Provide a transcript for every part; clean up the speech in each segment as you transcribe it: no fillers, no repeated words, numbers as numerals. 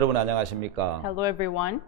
여러분 안녕하십니까? Hello everyone.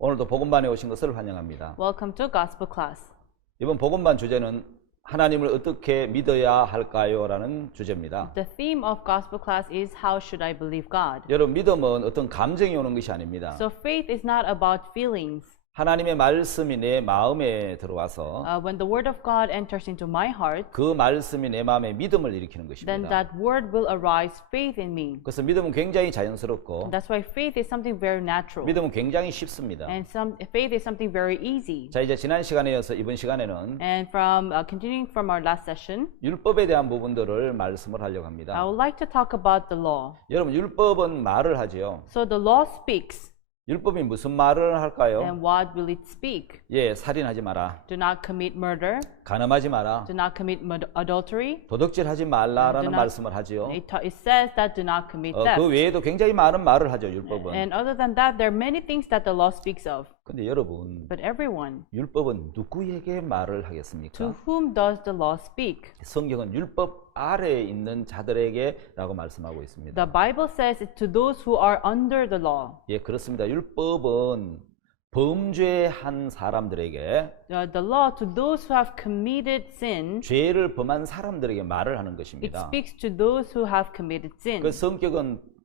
오늘도 복음반에 오신 것을 환영합니다. Welcome to Gospel Class. 이번 복음반 주제는 하나님을 어떻게 믿어야 할까요? 라는 주제입니다. The theme of Gospel Class is How should I believe God? 여러분 믿음은 어떤 감정이 오는 것이 아닙니다. So faith is not about feelings. 하나님의 말씀이 내 마음에 들어와서 When the word of God enters into my heart, 그 말씀이 내 마음에 믿음을 일으키는 then 것입니다. that word will arise faith in me. 그래서 믿음은 굉장히 자연스럽고 That's why faith is something very natural. 믿음은 굉장히 쉽습니다. And faith is something very easy. 자, 이제 지난 시간에 이어서 이번 시간에는 And from continuing from our last session, 율법에 대한 부분들을 말씀을 하려고 합니다. I would like to talk about the law. 여러분 율법은 말을 하지요. So the law speaks. 율법이 무슨 말을 할까요? And what will it speak? 예, 살인하지 마라. Do not commit murder. 간음하지 마라. Do not commit adultery. 도둑질하지 말라라는 Do not- 말씀을 하지요. It says that do not commit 그 theft. 외에도 굉장히 많은 말을 하죠, 율법은. And other than that, there are many things that the law speaks of. 근데 여러분, But everyone, 율법은 누구에게 말을 to 하겠습니까? whom does the law speak? 성경은 율법 아래에 있는 자들에게라고 말씀하고 있습니다. The Bible says it to those who are under the law. 예, 그렇습니다. 율법은 범죄한 사람들에게, The law to those who have committed sin. 죄를 범한 사람들에게 말을 하는 It 것입니다. speaks to those who have committed sin. 그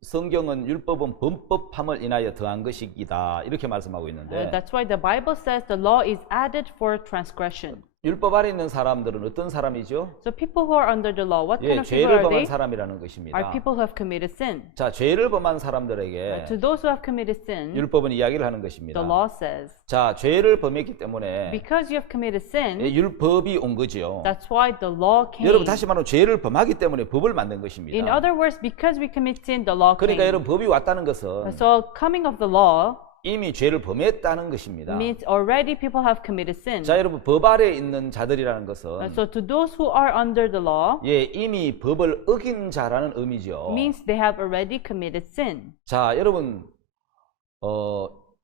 성경은 율법은 범법함을 인하여 더한 것이다 이렇게 말씀하고 있는데, That's why the Bible says the law is added for transgression. 율법 아래 있는 사람들은 어떤 사람이죠? So people who are under the law, what kind 예, of people 죄를 are 범한 they? 사람이라는 Are 것입니다. people who have committed sin. 자, 죄를 범한 사람들에게 To those who have committed sin, 율법은 이야기를 하는 것입니다. the law says, 자, 죄를 범했기 때문에 because you have committed sin, 율법이 온 거지요. that's why the law came. 여러분 다시 말하면 죄를 범하기 때문에 법을 만든 것입니다. In other words, because we commit sin, the law 그러니까 came. 여러분 법이 왔다는 것은 So coming of the law 이미 죄를 범했다는 것입니다. means already people have committed sin. 자, 여러분 법 아래에 있는 자들이라는 것은 So to those who are under the law 예, 이미 법을 어긴 자라는 의미죠. means they have already committed sin. 자, 여러분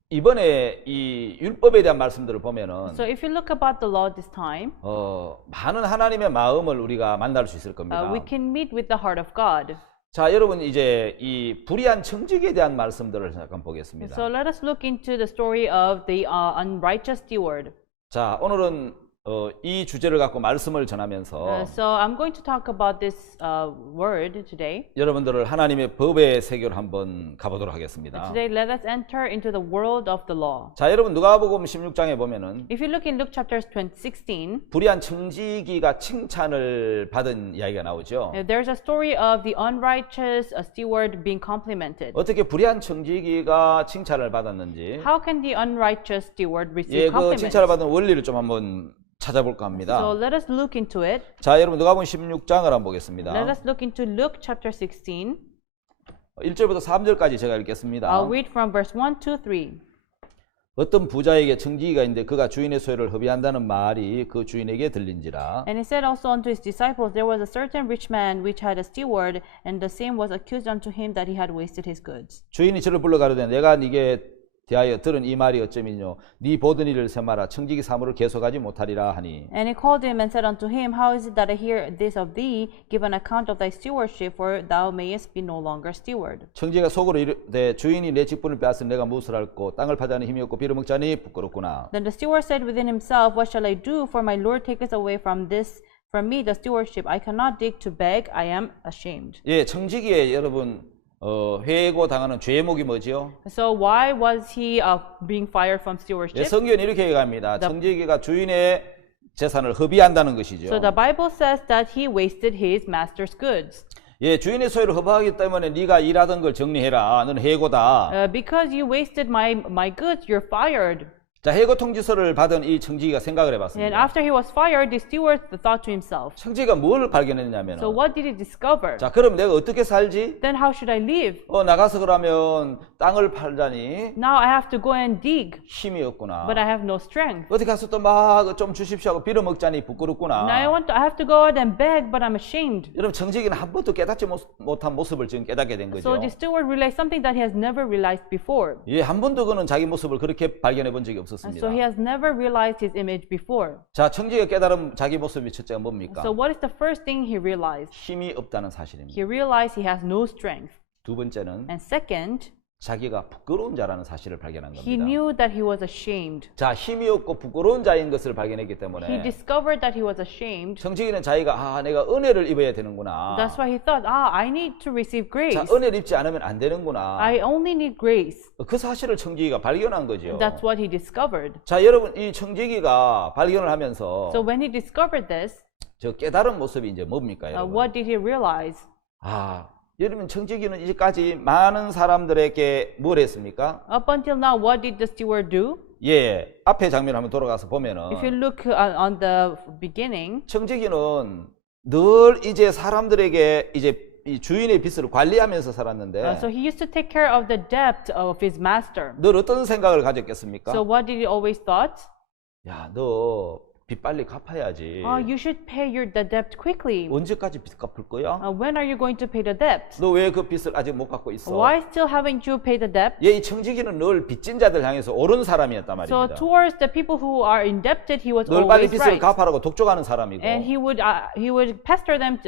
이번에 이 율법에 대한 말씀들을 보면은 So if you look about the law this time, 많은 하나님의 마음을 우리가 만날 수 있을 겁니다. we can meet with the heart of God. 자, 여러분 이제 이 불의한 청직에 대한 말씀들을 잠깐 보겠습니다. So let us look into the story of the unrighteous steward. 자, 오늘은 이 주제를 갖고 말씀을 전하면서 So I'm going to talk about this word today. 여러분들을 하나님의 법의 세계로 한번 가보도록 하겠습니다. Today, let us enter into the world of the law. 자, 여러분 누가복음 16장에 보면은 If you look in Luke chapter 16, 불의한 청지기가 칭찬을 받은 이야기가 나오죠. there's a story of the unrighteous steward being complimented. 어떻게 불의한 청지기가 칭찬을 받았는지, How can the unrighteous steward receive 예, 그 compliments? 칭찬을 받은 원리를 좀 한번 찾아볼까 합니다. So let us look into it. 자, 여러분 누가복음 16장을 한번 보겠습니다. Let us look into Luke chapter 16. 1절부터 3절까지 제가 읽겠습니다. I'll read from verse 1 to 3. 어떤 부자에게 청지기가 있는데 그가 주인의 소유를 허비한다는 말이 그 주인에게 들린지라. And he said also unto his disciples, There was a certain rich man which had a steward, and the same was accused unto him that he had wasted his goods. 주인이 저를 불러 가로되 내가 네게 대하여 들은 이 말이 어쩌면요 네 보던 일을 세마라 청지기 사무를 계속하지 못하리라 하니. And he called him and said unto him, How is it that I hear this of thee? Give an account of thy stewardship, for thou mayest be no longer steward. 청지기가 속으로 이르되 주인이 내 직분을 빼앗은 내가 무엇을 할꼬 땅을 파자니 힘이 없고 빌어먹자니 부끄럽구나. Then the steward said within himself, What shall I do? For my Lord taketh away from me the stewardship. I cannot dig to beg. I am ashamed. 예, 청지기에 여러분 회고 당하는 죄목이 뭐지요? So why was he being fired from 예, stewardship? 성경은 이렇게 얘기합니다. 청지기가 주인의 재산을 허비한다는 것이죠. So the Bible says that he wasted his master's goods. 예, 주인의 소유를 허비하기 때문에 네가 일하던 걸 정리해라. 너는 해고다. Because you wasted my goods, you're fired. 자, 해고 통지서를 받은 이 청지기가 생각을 And 해봤습니다. after he was fired, the steward thought to himself. 청지기가 뭘 발견했냐면, So what did he discover? 자, 그럼 내가 어떻게 살지? Then how should I live? 나가서 그러면 땅을 팔자니 Now I have to go and dig, 힘이 없구나. but I have no strength. 어디 가서 또 막 좀 주십시오 하고 빌어먹자니 부끄럽구나. Now I have to go out and beg, but I'm ashamed. 여러분, 청지기는 한 번도 깨닫지 못한 모습을 지금 깨닫게 된 거죠. So the steward realized something that he has never realized before. 예, 한 번도 그는 자기 모습을 그렇게 발견해 본 적이 And 없었습니다. so he has never realized his image before. 자, 청지기가 깨달은 자기 모습이 첫째가 뭡니까? So what is the first thing he realized? 힘이 없다는 사실입니다. He realized he has no strength. 두 번째는 And second, 자기가 부끄러운 자라는 사실을 발견한 He 겁니다. knew that he was ashamed. 자, 힘이 없고 부끄러운 자인 것을 발견했기 He 때문에 discovered that he was ashamed. 청지기는 자기가 내가 은혜를 입어야 되는구나. That's why he thought, I need to receive grace. 자, 은혜를 입지 않으면 안 되는구나. I only need grace. 그 사실을 청지기가 발견한 거죠. That's what he discovered. 자, 여러분 이 청지기가 발견을 하면서 So when he discovered this, 저 깨달은 모습이 이제 뭡니까, 여러분? what did he realize? 여러분 청지기는 이제까지 많은 사람들에게 뭘 했습니까? Up until now, what did the steward do? 예, 앞에 장면 한번 돌아가서 보면은 If you look on the beginning, 청지기는 늘 이제 사람들에게 이제 이 주인의 빚을 관리하면서 살았는데 so he used to take care of the debt of his master. 늘 어떤 생각을 가졌겠습니까? So what did he always thought? 야, 너 빚 빨리 갚아야지. You should pay the debt quickly. 언제까지 빚 갚을 거야? When are you going to pay the debt? 너 왜 그 빚을 아직 못 갚고 있어? Why still haven't you paid the debt? 이 청지기는 늘 빚진 자들 향해서 옳은 사람이었단 So 말입니다. towards the people who are indebted, he was 늘 빨리 always 빚을 right. 갚아라고 독촉하는 사람이고 And he would pester them,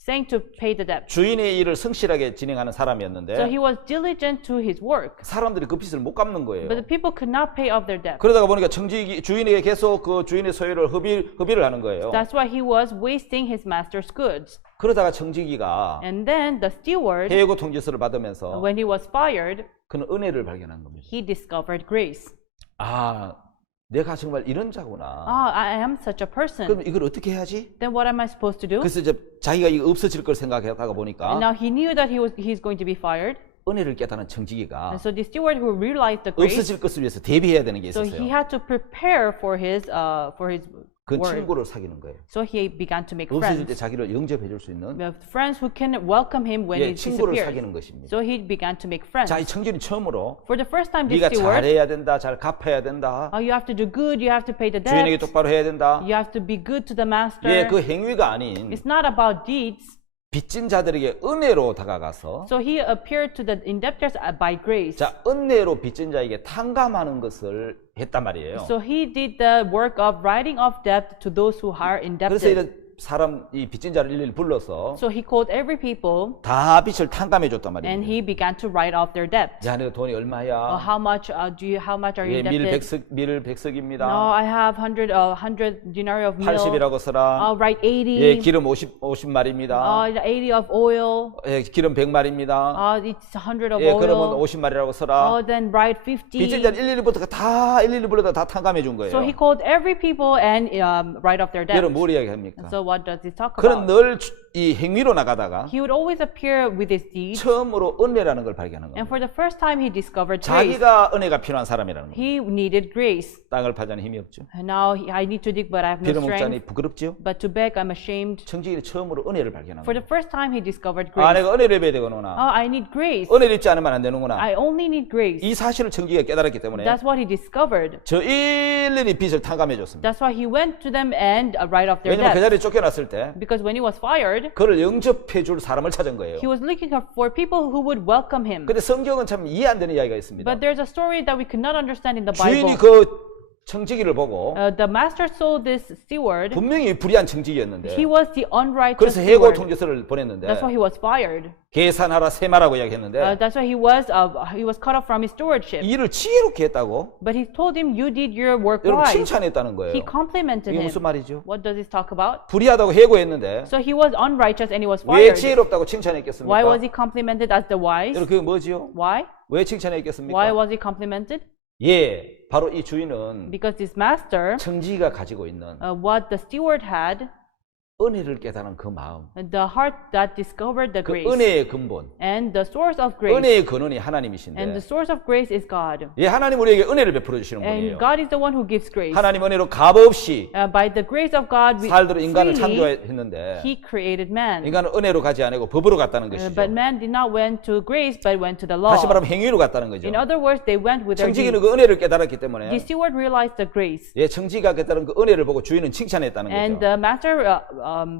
saying to pay the debt. 주인의 일을 성실하게 진행하는 사람이었는데 So he was diligent to his work. 사람들이 그 빚을 못 갚는 거예요. But the people could not pay off their debt. 그러다가 보니까 청지기 주인에게 계속 그 주인의 소유를 허비를 하는 거예요. That's why he was wasting his master's goods. 그러다가 청지기가 And then the steward, 해고 통지서를 받으면서 when he was fired, 그는 은혜를 발견한 겁니다. he discovered grace. 내가 정말 이런 자구나. I am such a person. 그럼 이걸 어떻게 해야지? Then what am I supposed to do? 그래서 이제 자기가 이거 없어질 걸 생각하다가 And 보니까 now he knew that he's going to be fired. 은혜를 깨달은 청지기가 And so the steward who realized the grace, 없어질 것을 위해서 대비해야 되는 게 so he 있었어요. had to prepare for his 그 word. 친구를 사귀는 거예요. So he began to make 없어질 때 friends. 자기를 영접해 줄 수 있는 Friends who can welcome him when he 친구를 disappears. 사귀는 것입니다. So he began to make friends. 자, 이 청지는 처음으로 For the first time, this 네가 steward, 잘해야 된다, 잘 갚아야 된다, you have to do good, you have to pay the 주인에게 debt, 똑바로 해야 된다. you have to be good to the master. 그 행위가 아닌 It's not about deeds. 빚진 자들에게 은혜로 다가가서 So he appeared to the indebtors by grace. 자, 은혜로 빚진 자에게 탕감하는 것을 했단 말이에요. So he did the work of writing off debt to those who are 그래서 indebted. 이런 사람 이 빚진 자를 일일이 불러서 So he called every people 다 빚을 탕감해 줬단 and 말입니다. he began to write off their debt. 야, 내가 돈이 얼마야? How much are you indebted? 밀 100석입니다. No, I have 100 denarii of meal. 80이라고 써라. I'll write 80. 기름 50마리입니다. 80 of oil. 기름 100마리입니다. It's 100 of 그러면 oil. 50마리라고 써라. Then write 50. 빚진 자를 일일이 불러다 다 탕감해 준 거예요. So he called every people and write off their debt. 여러분 뭘 이야기합니까? So what does he talk 그는 about? 늘 이 행위로 나가다가 He would always appear with his deeds. 처음으로 은혜라는 걸 발견한 And 겁니다. for the first time, he discovered grace. 자기가 은혜가 필요한 사람이라는 겁니다. He needed grace. 땅을 파자니 힘이 없죠. And now I need to dig, but I have no 빌어 먹자니 strength. 부끄럽지요. But to beg, I'm ashamed. 청지기는 처음으로 은혜를 발견한 For 겁니다. the first time, he discovered grace. 내가 은혜를 입어야 되구나. I need grace. 은혜를 입지 않으면 안 되는구나. I only need grace. 이 사실을 청지기가 깨달았기 때문에 That's what he discovered. 저 일일이 빚을 탕감해 줬습니다. That's why he went to them and write off their 왜냐면 그 debt. 자리에 쫓겨났을 때 Because when he was fired, 그를 영접해 줄 사람을 찾은 거예요. he was looking for people who would welcome him. 근데 성경은 참 이해 안 되는 이야기가 있습니다. But there's a story that we could not understand in the 주인이 Bible. 그 청지기를 보고 The master saw this steward. 분명히 불의한 청지기였는데 He was the unrighteous 그래서 해고 steward. 통지서를 보냈는데 That's why he was fired. 계산하라 세마라고 이야기했는데 That's why he was cut off from his stewardship. 일을 지혜롭게 했다고 But he told him, you did your work 여러분 right. 칭찬했다는 거예요. He complimented 이게 him. 무슨 말이죠? What does this talk about? 불의하다고 해고했는데 So he was unrighteous and he was 왜 fired. 지혜롭다고 Why 칭찬했겠습니까? was he complimented as the wise? 여러분 그게 뭐지요? Why? 왜 Why 칭찬했겠습니까? was he complimented? 바로 이 주인은 Because this master, 청지기가 가지고 있는 what the steward had, 은혜를 깨달은 그 마음, the heart that discovered the 그 grace. 은혜의 근본, And the source of grace. 은혜의 근원이 And 하나님이신데 the source of grace is God. 하나님 우리에게 은혜를 베풀어 주시는 분이에요. And God is the one who gives grace. 하나님 은혜로 값없이 By the grace of God, we 살도록 인간을 freely, 창조했는데 He created man. 인간은 은혜로 가지 않고 법으로 갔다는 것이죠. But man did not went to grace, but went to the law. 다시 말하면 행위로 갔다는 거죠. In other words, they went with their 청지기는 deeds. 그 은혜를 깨달았기 때문에 The steward realized the grace. 청지기가 깨달은 그 은혜를 보고 주인은 칭찬했다는 And 거죠. the master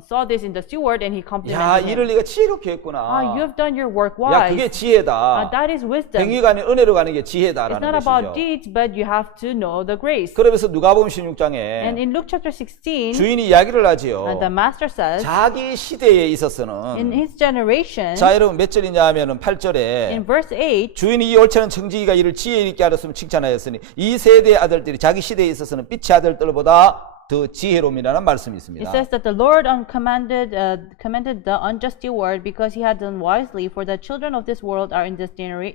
saw this in the steward and he 야, complimented him. 일을 네가 지혜롭게 했구나. You have done your work 야, 그게 wise. 지혜다. That is wisdom. 행위가 아닌 은혜로 가는 게 It's 지혜다라는 not about 것이죠. deeds, but you have to know the grace. 그러면서 누가복음 And 16장에 in Luke chapter 16, 주인이 이야기를 하지요. the master says, 자기 시대에 in 있어서는 his generation, 자 여러분 몇 절이냐 하면은 8절에 in verse 8, 주인이 이 옳지 않은 청지기가 이를 지혜 있게 하였으면 칭찬하였으니 이 세대의 아들들이 자기 시대에 있어서는 빛의 아들들보다 더 지혜로움이라는 말씀이 it 있습니다. says that the Lord commended the unjust steward because he had done wisely, for the children of this world are in this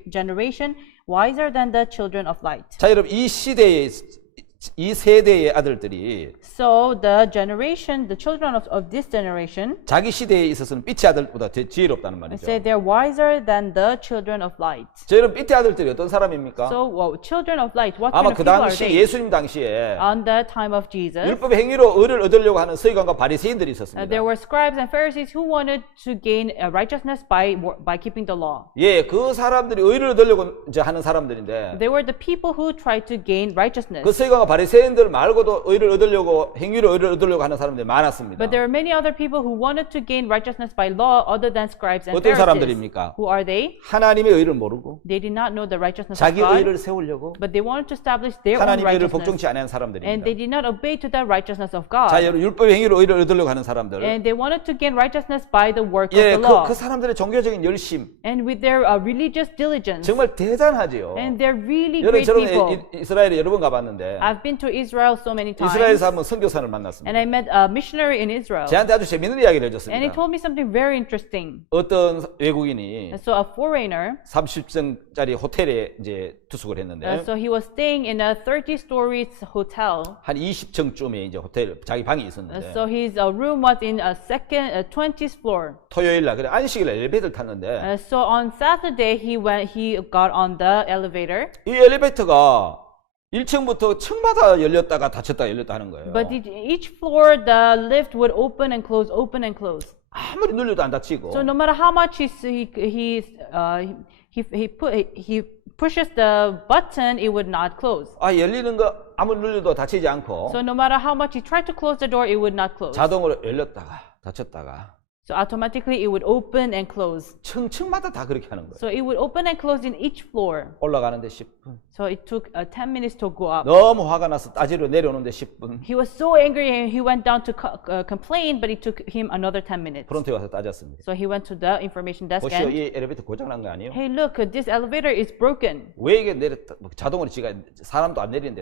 generation wiser than the children of light. 자 여러분 이 세대의 아들들이 So the children of this generation, 자기 시대에 있어서는 빛의 아들보다 더 지혜롭다는 they 말이죠. say they're wiser than the children of light. 자 여러분 빛의 아들들이 어떤 사람입니까? So children of light, what 아마 kind of 그 people are 당시 they? 예수님 당시에 On the time of Jesus, 율법의 행위로 의를 얻으려고 하는 서기관과 바리새인들이 있었습니다. there were scribes and Pharisees who wanted to gain righteousness by keeping the law. 예, 그 사람들이 의를 얻으려고 이제 하는 사람들인데 They were the people who tried to gain righteousness. 그 서기관과 바리새인들 말고도 의를 얻으려고 행위로 의를 얻으려고 하는 사람들이 많았습니다. But there are many other people who wanted to gain righteousness by law other than scribes and 어떤 Pharisees. 사람들입니까? Who are they? 하나님의 의를 모르고 They did not know the righteousness of 자기 God, 의를 세우려고 but they wanted to establish their own 하나님의 의를 righteousness. 복종치 않은 And 사람들입니다. they did not obey to the righteousness of 자, God. 여러분 율법의 행위로 의를 얻으려고 하는 사람들. And they wanted to gain righteousness by the work 예, of the law. 그 사람들의 종교적인 열심 And with their religious diligence. 정말 대단하지요. And they're really 여러분 great people. 저는 이스라엘에 여러 번 가봤는데 I've been to Israel so many times. 이스라엘에서 한번 선교사를 And 만났습니다. I met a missionary in Israel. 저한테 아주 재밌는 이야기를 And he 해줬습니다. told me something very interesting. 어떤 외국인이 And so a foreigner, 30층짜리 호텔에 이제 투숙을 했는데 so he was staying in a 30-story hotel. 한 20층쯤에 이제 호텔 자기 방이 있었는데 So his room was in a 20th floor. 토요일 날 그래 안식일 날 엘리베이터를 탔는데 So on Saturday he got on the elevator. 이 엘리베이터가 1층부터 층마다 열렸다가 닫혔다가 열렸다 하는 거예요. But each floor the lift would open and close, open and close. 아무리 눌려도 안 닫히고 So no matter how much he pushes the button, it would not close. 열리는 거 아무리 눌려도 닫히지 않고 So no matter how much he tried to close the door, it would not close. 자동으로 열렸다가 닫혔다가 So automatically it would open and close. 층마다 다 그렇게 하는 거예요. So it would open and close in each floor. 올라가는데 10분. So it took 10 minutes to go up. 너무 화가 나서 따지러 내려오는데 10분. He was so angry and he went down to complain, but it took him another 10 minutes. 프론트에 와서 따졌습니다. So he went to the information desk 보시오, and, 이 엘리베이터 고장난 거 아니에요? hey, look, this elevator is broken. 왜 이게 내렸다 자동으로 지가 사람도 안 내리는데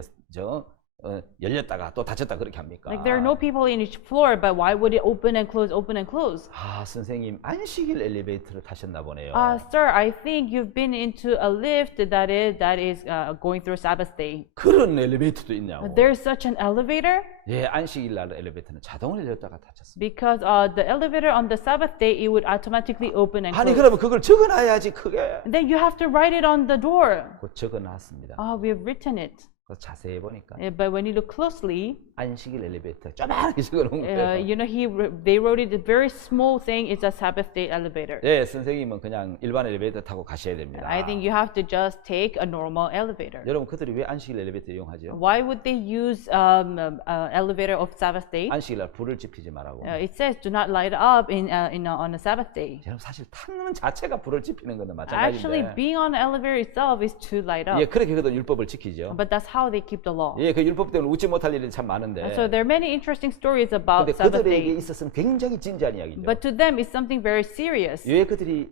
열렸다가 또 닫혔다 그렇게 합니까? Like there are no people in each floor, but why would it open and close, open and close? 선생님 안식일 엘리베이터를 타셨나 보네요. Sir, I think you've been into a lift that is going through Sabbath day. 그런 엘리베이터도 있냐고. There's such an elevator? 예, 안식일 날 엘리베이터는 자동으로 열렸다가 닫혔습니다. Because the elevator on the Sabbath day, it would automatically open and 아니 close. 그러면 그걸 적어놔야지 크게. Then you have to write it on the door. 그거 적어놨습니다. We have written it. 그거 자세히 보니까 But when you look closely, 안식일 엘리베이터 쪼만하게 적어놓은 거예요. they wrote it a very small thing. It's a Sabbath day elevator. 예, 선생님은 그냥 일반 엘리베이터 타고 가셔야 됩니다. I think you have to just take a normal elevator. 여러분 그들이 왜 안식일 엘리베이터 이용하죠? Why would they use elevator of Sabbath day? 안식일 날 불을 지피지 말라고. It says do not light up on a Sabbath day. 여러분 사실 타는 자체가 불을 지피는 거는 Actually, 마찬가지인데. being on an elevator itself is to light up. 예, 그렇게 그들 율법을 지키죠. But that's how they keep the law. 예, 그 율법 때문에 웃지 못할 일이 참 많은데. So there are many interesting stories about 근데 Sabbath 그들에게 day. 있어서는 굉장히 진지한 이야기죠. But to them, it's something very serious. 왜 그들이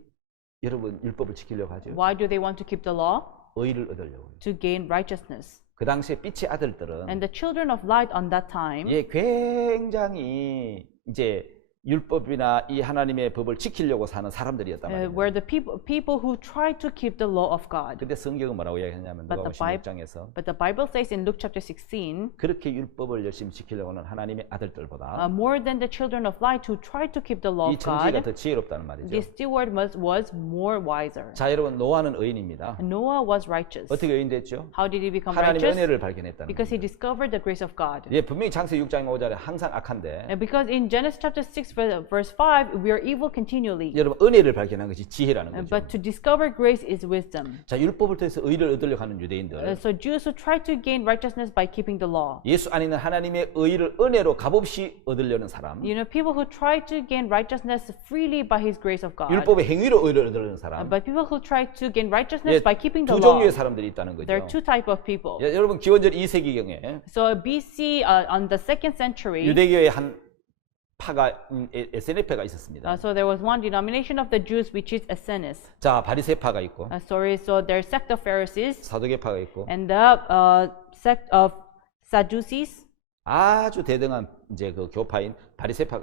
여러분 율법을 지키려고 하죠? Why do they want to keep the law? 의를 얻으려고. To gain righteousness. 그 당시에 빛의 아들들은 And the children of light on that time, 예, 굉장히 이제 율법이나 이 하나님의 법을 지키려고 사는 사람들이었단 말이에요. were the people who tried to keep the law of God. 근데 성경은 뭐라고 이야기하냐면 But 누가복음 the 16장에서 But the Bible says in Luke chapter 16, 그렇게 율법을 열심히 지키려고 하는 하나님의 아들들보다 more than the children of light who tried to keep the law 이 of 청지가 God, 더 지혜롭다는 말이죠. the steward was more wiser. 자, 여러분 노아는 의인입니다. Noah was righteous. 어떻게 의인 됐죠? How did he become 하나님의 righteous? 은혜를 발견했다는 Because he 거예요. discovered the grace of God. 예, 분명히 창세기 6장 5절에 항상 악한데 And because in Genesis chapter 6 verse 5, we are evil continually. 여러분 은혜를 발견하는 것이 지혜라는 거죠. But to discover grace is wisdom. 자, 율법을 통해서 의를 얻으려고 하는 유대인들. So Jews who try to gain righteousness by keeping the law. 예수 안에 있는 하나님의 의를 은혜로 값없이 얻으려는 사람. You know, people who try to gain righteousness freely by His grace of God. 율법의 행위로 의를 얻으려는 사람. But people who try to gain righteousness by keeping the 두 law. 종류의 사람들이 있다는 거죠. There are two type of people. 여러분 기원전 2세기경에 So BC, on the second century, 유대교의 한 파가 에세네파가 있었습니다. so there was one denomination of the Jews which is Essenes. 자, 바리새파가 있고 So there's sect of Pharisees 사두개파가 있고 and the sect of Sadducees. 아주 대등한 이제 그 교파인 바리새파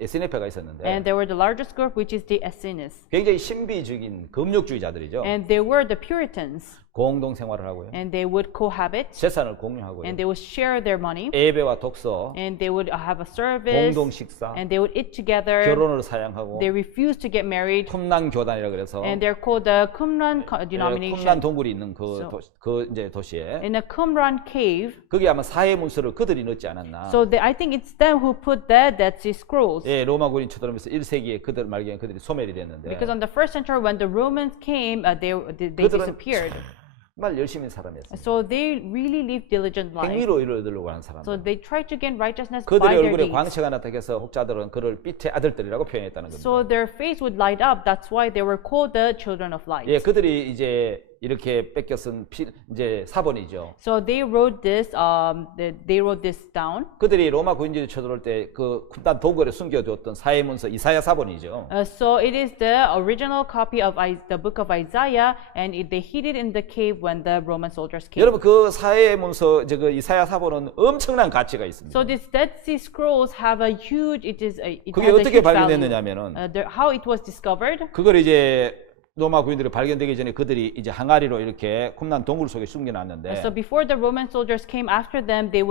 에세네파가 있었는데 And there were the largest group, which is the Essenes. 굉장히 신비주의인 금욕주의자들이죠. And they were the Puritans. 공동 생활을 하고요. And they would cohabit. 재산을 공유하고요. And they would share their money. 예배와 독서, And they would have a service. 공동 식사, And they would eat together. 결혼을 사양하고 They refused to get married. 쿰란 교단이라 그래서 And they're called the Qumran 쿰란 denomination. 동굴이 있는 그 이제 도시에 In a Qumran cave. 거기 아마 사회 문서를 그들이 넣지 않았나. So I think it's them who put the Dead Sea Scrolls. 예, 로마 군인 쳐들어오면서 1세기에 그들 말기에 그들이 소멸이 됐는데 Because on the first century, when the Romans came, they 그들은 disappeared. 정말 열심히 사람이었어요. So they really lived diligent life. 행위로 의를 얻으려고 하는 So 사람들. they tried to gain righteousness 그들의 by their 얼굴에 deeds. 광채가 나타나서 혹자들은 그를 빛의 아들들이라고 표현했다는 겁니다. So their face would light up. That's why they were called the children of light. 예, 그들이 이제 이렇게 뺏겨 쓴 이제 사본이죠. So they wrote this. They wrote this down. 그들이 로마 군인들이 쳐들어올 때 그 쿰란 동굴에 숨겨두었던 사회문서 이사야 사본이죠. So it is the original copy of the book of Isaiah, and they hid it in the cave when the Roman soldiers came. 여러분 그 사회문서 그 이사야 사본은 엄청난 가치가 있습니다. So these Dead Sea Scrolls have a huge. It 그게 has a 어떻게 huge value. 발견됐느냐면은 How it was discovered. 그걸 이제 로마 구인들이 발견되기 전에 그들이 이제 항아리로 이렇게 쿰란 동굴 속에 숨겨놨는데 So before the Roman soldiers came after them, they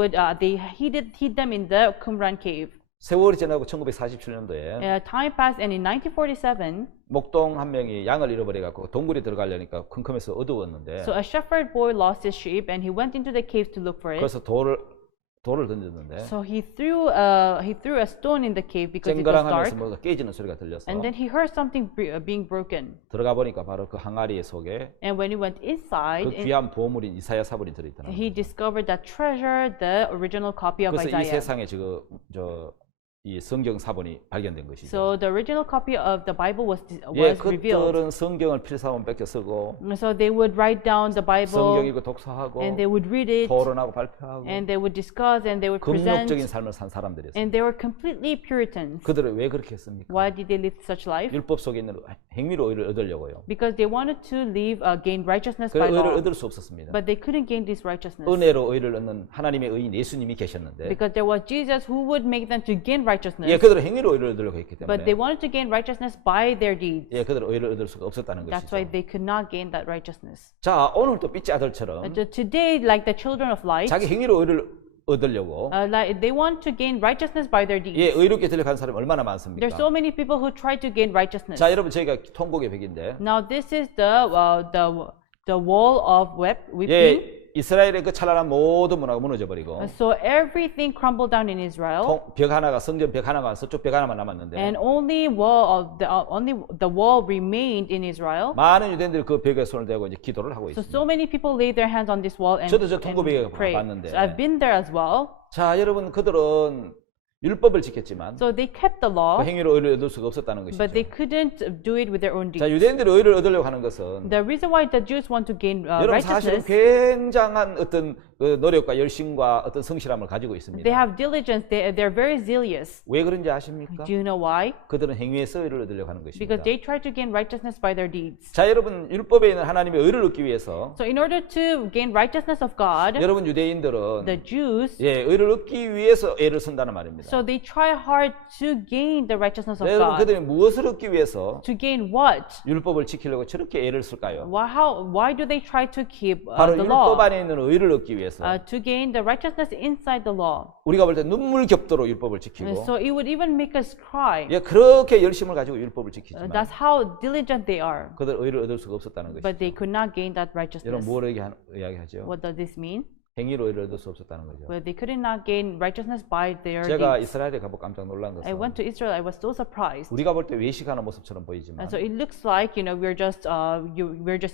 hid them in the Qumran cave. 세월이 지나고 1947년도에 Time passed, and in 1947, 목동 한 명이 양을 잃어버려갖고 동굴에 들어가려니까 컴컴해서 어두웠는데 so a shepherd boy lost his sheep, and he went into the cave to look for it. 그래서 돌을 던졌는데 So he threw a stone in the cave because it was 쨍그랑하면서 dark, 뭐가 깨지는 소리가 들려서 and then he heard something being broken. 들어가 보니까 바로 그 항아리 속에 And when he went inside, 그 귀한 보물인 이사야 사본이 들어있더라고요. he discovered that treasure, the original copy of 그래서 이 Isaiah. 세상에 이 성경 사본이 발견된 것이죠. So the original copy of the Bible was 예, revealed. 그들은 성경을 필사본 뺏겨 쓰고 So they would write down the Bible, 성경이고 독서하고 and they would read it, 토론하고 발표하고 and they would discuss, and they would present, 금욕적인 삶을 산 사람들이었어요. and they were completely Puritans. 그들은 왜 그렇게 했습니까? Why did they live such life? 율법 속에 있는 행위로 의를 얻으려고요. Because they wanted to gain righteousness 그 by 의를 law, 얻을 수 없었습니다. but they couldn't gain this righteousness. 은혜로 의를 얻는 하나님의 의인 예수님이 계셨는데 Because there was Jesus who would make them to gain righteousness, 예, 그들은 행위로 의를 얻으려고 했기 but they 때문에 wanted to gain righteousness by their deeds. 예, 그들은 의를 얻을 수가 없었다는 That's why 것이죠. they could not gain that righteousness. 자, 오늘 또 삐째 아들처럼 Today, like the children of light, 자기 행위로 의를 얻으려고 they want to gain righteousness by their deeds. 예, 의롭게 들려가는 사람이 얼마나 많습니까? There's so many people who try to gain righteousness. 자, 여러분 저희가 통곡의 벽인데 Now this is the wall of weeping. 예, 이스라엘의 그 찬란한 모든 문화가 무너져 버리고 So everything crumbled down in Israel, 벽 하나가 성전 벽 하나가 서쪽 벽 하나만 남았는데 and only the wall remained in Israel. 많은 유대인들이 그 벽에 손을 대고 이제 기도를 하고 So 있습니다. many people laid their hands on this wall and, 저도 저 통곡벽에 pray. 봤는데. So I've been there as well. 자, 여러분 그들은 율법을 지켰지만 So they kept the 그 law, 행위로 의를 얻을 수가 없었다는 것이죠. but they couldn't do it with their own 자, deeds. 유대인들이 의를 얻으려고 하는 것은 The reason why the Jews want to gain 여러분 사실은 righteousness, 굉장한 어떤 그 노력과 열심과 어떤 성실함을 가지고 있습니다. they have diligence. They're very zealous. 왜 그런지 아십니까? Do you know why? 그들은 행위에서 의를 얻으려고 하는 Because 것입니다. they try to gain righteousness by their deeds. 자, 여러분 율법에 있는 하나님의 의를 얻기 위해서 So in order to gain righteousness of God, 여러분 유대인들은 the Jews, 예, 의를 얻기 위해서 애를 쓴다는 말입니다. so they try hard to gain the righteousness of 여러분 God. 그들이 무엇을 얻기 위해서 To gain what? 율법을 지키려고 저렇게 애를 쓸까요? Why do they try to keep 바로 the 율법 law? 안에 있는 의를 얻기 위해서 To gain the righteousness inside the law. 우리가 볼 때 눈물 겹도록 율법을 지키고 So it would even make us cry. 예, 그렇게 열심을 가지고 율법을 지키지만 That's how diligent they are. 그들 의를 얻을 수가 없었다는 것이죠. But they could not gain that 여러분 righteousness. 뭐를 이야기하죠? What does this mean? 행위로 의를 얻을 수 없었다는 거죠. But they could not gain righteousness by their 제가 deeds. 이스라엘에 가보고 깜짝 놀란 I 것은 went to Israel. I was so surprised. 우리가 볼 때 외식하는 모습처럼 보이지만 And so it looks like we're just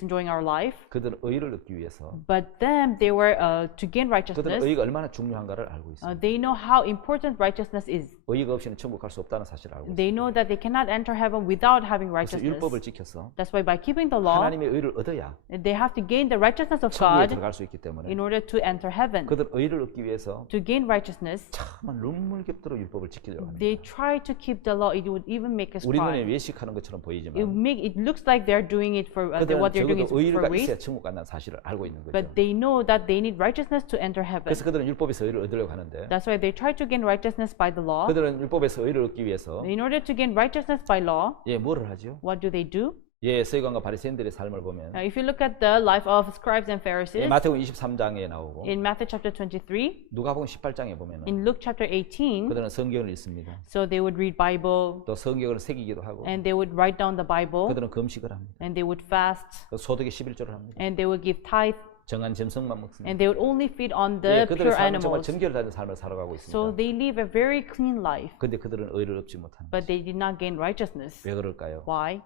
enjoying our life. 그들은 의를 얻기 위해서 But them, they were to gain 그들은 righteousness. 의가 얼마나 중요한가를 알고 있습니다. They know how important righteousness is. 의가 없이는 천국 갈 수 없다는 사실을 알고 있습니다. They know that they cannot enter heaven without having 그래서 righteousness. 율법을 지켜서 That's why by keeping the law, 하나님의 의를 얻어야 they have to gain the righteousness of 천국에 God 들어갈 수 있기 때문에 in order to enter heaven. 그들 의를 얻기 위해서 To gain righteousness, 참 눈물겹도록 율법을 지키려고 합니다. they try to keep the law. It would even make us 우리 눈에 cry. 외식하는 것처럼 보이지만 It looks like they're doing it for 그들은 what they're doing is 적어도 for 의가 있어야 waste, 천국 간다는 사실을 알고 있는 거죠. but they know that they need righteousness to enter heaven. 그래서 그들은 율법에서 의를 얻으려고 하는데 That's why they try to gain righteousness by the law. 그들은 율법에서 의를 얻기 위해서 In order to gain righteousness by law, 뭐를 하죠? what do they do? 서기관과 바리새인들의 삶을 보면 If you look at the life of scribes and Pharisees, 마태복음 23장에 나오고 in Matthew chapter 23, 누가복음 18장에 보면 in Luke chapter 18, 그들은 성경을 읽습니다. so they would read Bible, 또 성경을 새기기도 하고 and they would write down the Bible, 그들은 금식을 합니다. and they would fast, 또 소득의 11조를 합니다. and they would give tithe, 정한 짐승만 먹습니다. and they would only feed on the 그들의 pure 삶은 정말 animals. 정결을 다진 삶을 살아가고 있습니다. So they live a very clean life, 근데 그들은 의를 얻지 못합니다. but they did not gain righteousness. 왜 그럴까요? Why?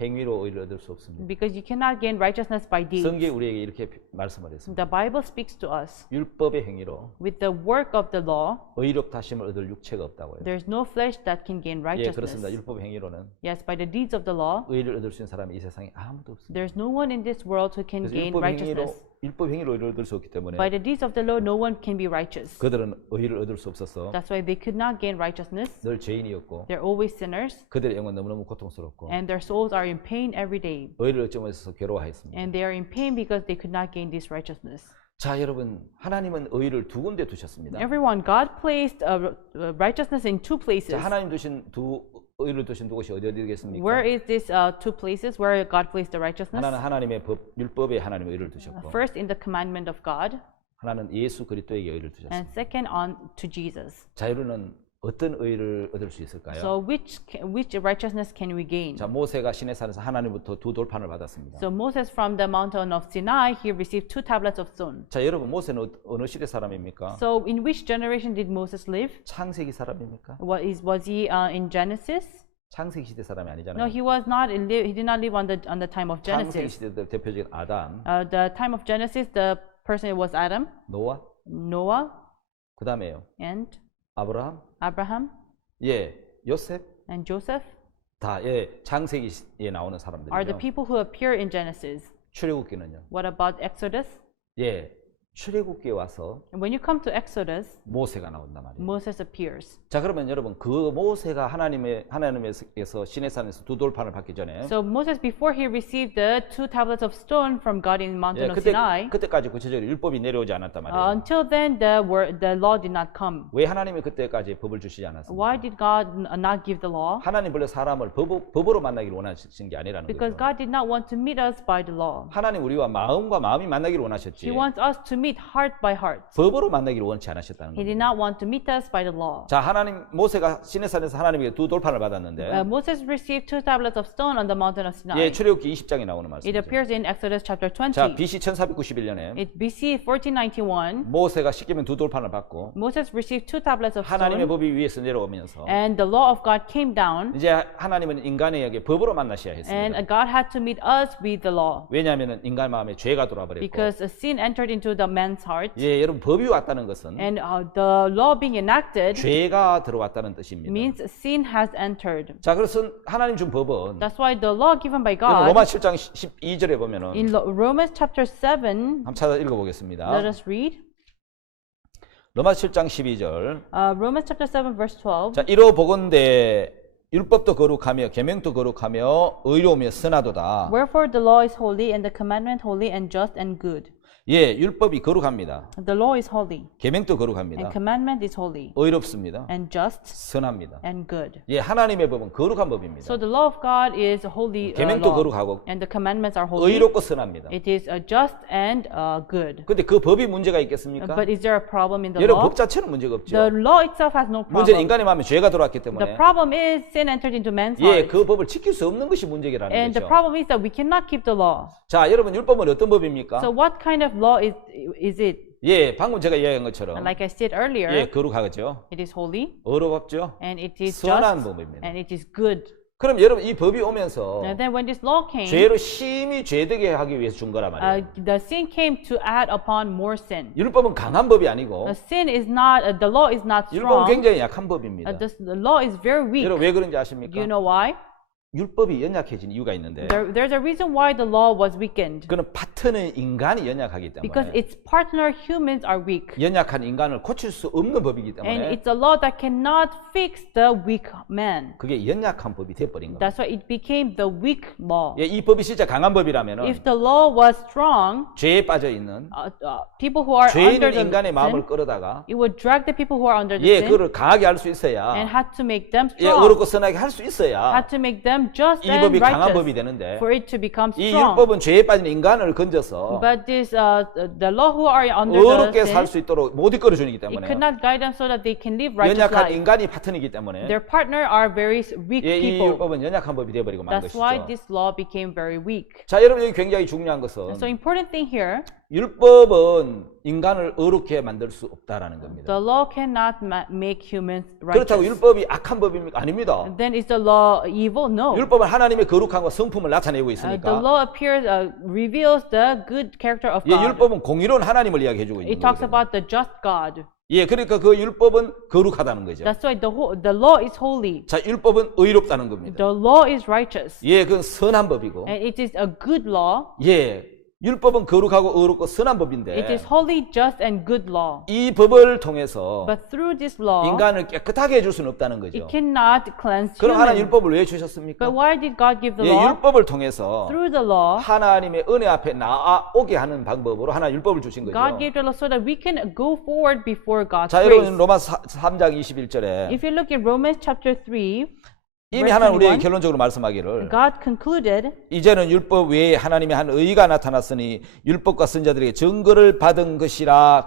행위로 의를 얻을 수 없습니다. Because you cannot gain righteousness by deeds. 성경이 우리에게 이렇게 말씀을 했습니다. The Bible speaks to us. 율법의 행위로 With the work of the law, 의롭다 하심을 얻을 육체가 없다고요. there's no flesh that can gain righteousness. 그렇습니다. 율법의 행위로는 Yes, by the deeds of the law, 의를 얻을 수 있는 사람이 이 세상에 아무도 없습니다. there's no one in this world who can 그래서 gain righteousness. 율법 행위로 의를 얻을 수 없기 때문에 By the deeds of the law, no one can be righteous. 그들은 의를 얻을 수 없어서 That's why they could not gain righteousness. 늘 죄인이었고 They're always sinners, 그들의 영은 너무너무 고통스럽고 and their souls are in pain every day. 의를 얻지 못해서 괴로워하였습니다. And they are in pain because they could not gain this righteousness. 자, 여러분, 하나님은 의를 두 군데 두셨습니다. Everyone, God placed righteousness in two places. 자, 하나님 두신 의를 두신 두 곳이 어디겠습니까? Where is this two places where God placed the righteousness? 하나는 하나님의 법, 율법에 하나님의 의를 두셨고 First, in the commandment of God, 하나는 예수 그리스도에게 의를 두셨습니다. and second, on to Jesus. 자, 여러분은 어떤 의를 얻을 수 있을까요? So, which righteousness can we gain? 자, 모세가 시내산에서 하나님부터 두 돌판을 받았습니다. So Moses from the mountain of Sinai, he received two tablets of stone. 자, 여러분, 모세는 어느 시대 사람입니까? So in which generation did Moses live? 창세기 사람입니까? Was he in Genesis? 창세기 시대 사람이 No, 아니잖아요. he was not. He did not live on the time of 창세기 Genesis. 시대 대표적인 아담, The time of Genesis, the person was Adam, 노아, Noah, 그 다음에요. and 아브라함, Abraham, 요셉, and Joseph 다 창세기에 나오는 are the 사람들이죠. people who appear in Genesis. 출애굽기는요. What about Exodus? 출애굽기에 와서 When you come to Exodus, 모세가 나온단 말이에요. Moses appears. 자, 그러면 여러분 그 모세가 하나님에서 시내산에서 두 돌판을 받기 전에 So Moses, before he received the two tablets of stone from God in mountain of Sinai, 그때까지 구체적으로 율법이 내려오지 않았단 말이에요. until then the law did not come. 왜 하나님이 그때까지 법을 주시지 않았습니까? Why did God not give the law? 하나님 원래 사람을 법으로 만나기를 원하신 게 아니라는 Because 거죠. God did not want to meet us by the law. 하나님 우리와 마음과 마음이 만나기를 원하셨지. He wants us to meet heart by heart. 법으로 만나기를 원치 않으셨다는 He did 거죠. not want to meet us by the law. 자, 모세가 시내산에서 하나님에게 두 돌판을 받았는데 Moses received two tablets of stone on the mountain of Sinai. 출애굽기 20장에 나오는 It 말씀이죠. appears in Exodus chapter 자, 20. BC 1491년에 It BC 1491. 모세가 십계명 두 돌판을 받고 Moses received two tablets of 하나님의 stone, 법이 위에서 내려오면서 and the law of God came down, 이제 하나님은 인간에게 법으로 만나셔야 and 했습니다. God had to meet us with the law. 왜냐하면 인간 마음에 죄가 들어와 버렸고 Because sin entered into the man's heart, 여러분 법이 왔다는 것은 and the law being enacted 죄가 들어왔다는 뜻입니다. means sin has entered. 자, 그래서 하나님 준 법은 That's why the law given by 여러분 God 로마 7장 12절에 보면은 in Romans chapter 7, 한번 찾아 읽어보겠습니다. let us read. 로마 7장 12절. Romans chapter 7 verse 12. 자, 이로 보건대 율법도 거룩하며 계명도 거룩하며 의로우며 선하도다. Wherefore the law is holy and the commandment holy and just and good. 율법이 거룩합니다. The law is holy 계명도 and 거룩합니다. commandment is holy 의롭습니다. and just 선합니다. and good. 하나님의 법은 거룩한 법입니다. So the law of God is holy 계명도 law, 거룩하고 and the commandments are holy. 의롭고 선합니다. It is just and good. 근데 그 법이 문제가 있겠습니까? But is there a problem in the 여러분 law? 법 자체는 문제가 없죠. The law itself has no 문제는 problem. 인간의 마음에 죄가 들어왔기 The 때문에 problem is sin entered into man's heart. 그 법을 지킬 수 없는 것이 문제라는 And the 거죠. problem is that we cannot keep the law. 자, 여러분 율법은 어떤 법입니까? So what kind of law is it? 예, 방금 제가 이야기한 것처럼 And like I said earlier, 예, 거룩하죠. it is holy, 어렵죠. and it is 선한 just, 법입니다. and it is good. 그럼 여러분 이 법이 오면서 And then when this law came, 죄로 심히 죄되게 하기 위해서 준 거란 말이에요. the sin came to add upon more sin. 율법은 강한 법이 아니고 Sin is not, the law is not 율법은 strong. 굉장히 약한 법입니다. The law is very weak. 여러분 왜 그런지 Do 아십니까? you know why? 율법이 연약해진 이유가 있는데 There's a reason why the law was weakened. 그는 파트너 인간이 연약하기 Because 때문에 its partner humans are weak. 연약한 인간을 고칠 수 없는 법이기 And 때문에 it's a law that cannot fix the weak man. 그게 연약한 법이 돼버린 겁니다. That's why it became the weak law. 예, 이 법이 진짜 강한 법이라면 If the law was strong, 죄에 빠져 있는 people who are 죄 under 있는 the 인간의 마음을 sin, 끌어다가 it would drag the people who are under the 예, sin 그거를 강하게 할 수 있어야 and had to make them 예, strong. 어렵고 선하게 할 수 있어야 Had to make them just 이 and 법이 강한 법이 righteous 되는데 for it to become 이 strong. 율법은 죄에 빠진 인간을 건져서 But this, the law who are under the 어렵게 살 sin, 수 있도록 못 이끌어 주기 it 때문에 could not guide them so that they can live righteous 연약한 life. 인간이 파트너이기 때문에 Their partner are very weak 예, 이 people. 율법은 연약한 법이 되어버리고 만 That's why 것이죠. this law became very weak. 자, 여러분 여기 굉장히 중요한 것은 So important thing here, 율법은 인간을 어렵게 만들 수 없다라는 겁니다. the law cannot make humans 그렇다고 righteous. 율법이 악한 법입니까? 아닙니다. Then is the law evil? No. 율법은 하나님의 거룩함과 성품을 나타내고 The 있으니까 law appears, reveals the good character of 예, God. 율법은 공의로운 하나님을 이야기해주고 있는 It talks 거예요. about the just God. 예, 그러니까 그 율법은 거룩하다는 거죠. That's why the law is holy. 자, 율법은 의롭다는 겁니다. The law is righteous. 예, 그건 선한 법이고 And it is a good law. 예, 율법은 거룩하고 의롭고 선한 It 법인데 is holy, just, and good law. 이 법을 통해서 But through this law, 인간을 깨끗하게 해줄 수는 없다는 거죠. it cannot cleanse 그럼 하나님 humans. 율법을 왜 주셨습니까? But why did God give the 예, law? 율법을 통해서 Through the law, 하나님의 은혜 앞에 나아오게 하는 방법으로 하나님 율법을 주신 거죠. God gave the law so that we can go forward before God's 자, grace. 여러분 로마 3장 21절에 If you look at Romans chapter 3, 이미 verse 하나님 우리에게 21, 결론적으로 말씀하기를 God concluded, 이제는 율법 외에 하나님의 한 의가 나타났으니 율법과 선자들에게 증거를 받은 것이라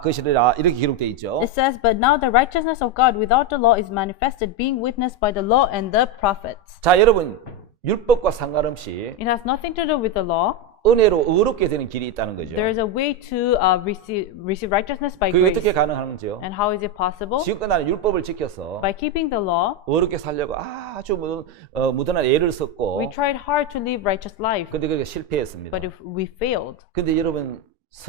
이렇게 기록되어 있죠. it says, but now the righteousness of God without the law is manifested, being witnessed by the law and the prophets. 자, 여러분 율법과 상관없이 It has nothing to do with the law. 은혜로 의롭게 되는 길이 있다는 거죠. There is a way to receive righteousness by 그게 grace. 어떻게 가능한지요? And how is it possible? 지금껏 나는 율법을 지켜서 By keeping the law, 의롭게 살려고 아주 무던한 애를 썼고 we tried hard to live righteous life, 근데 그게 실패했습니다. but if we failed. 근데 여러분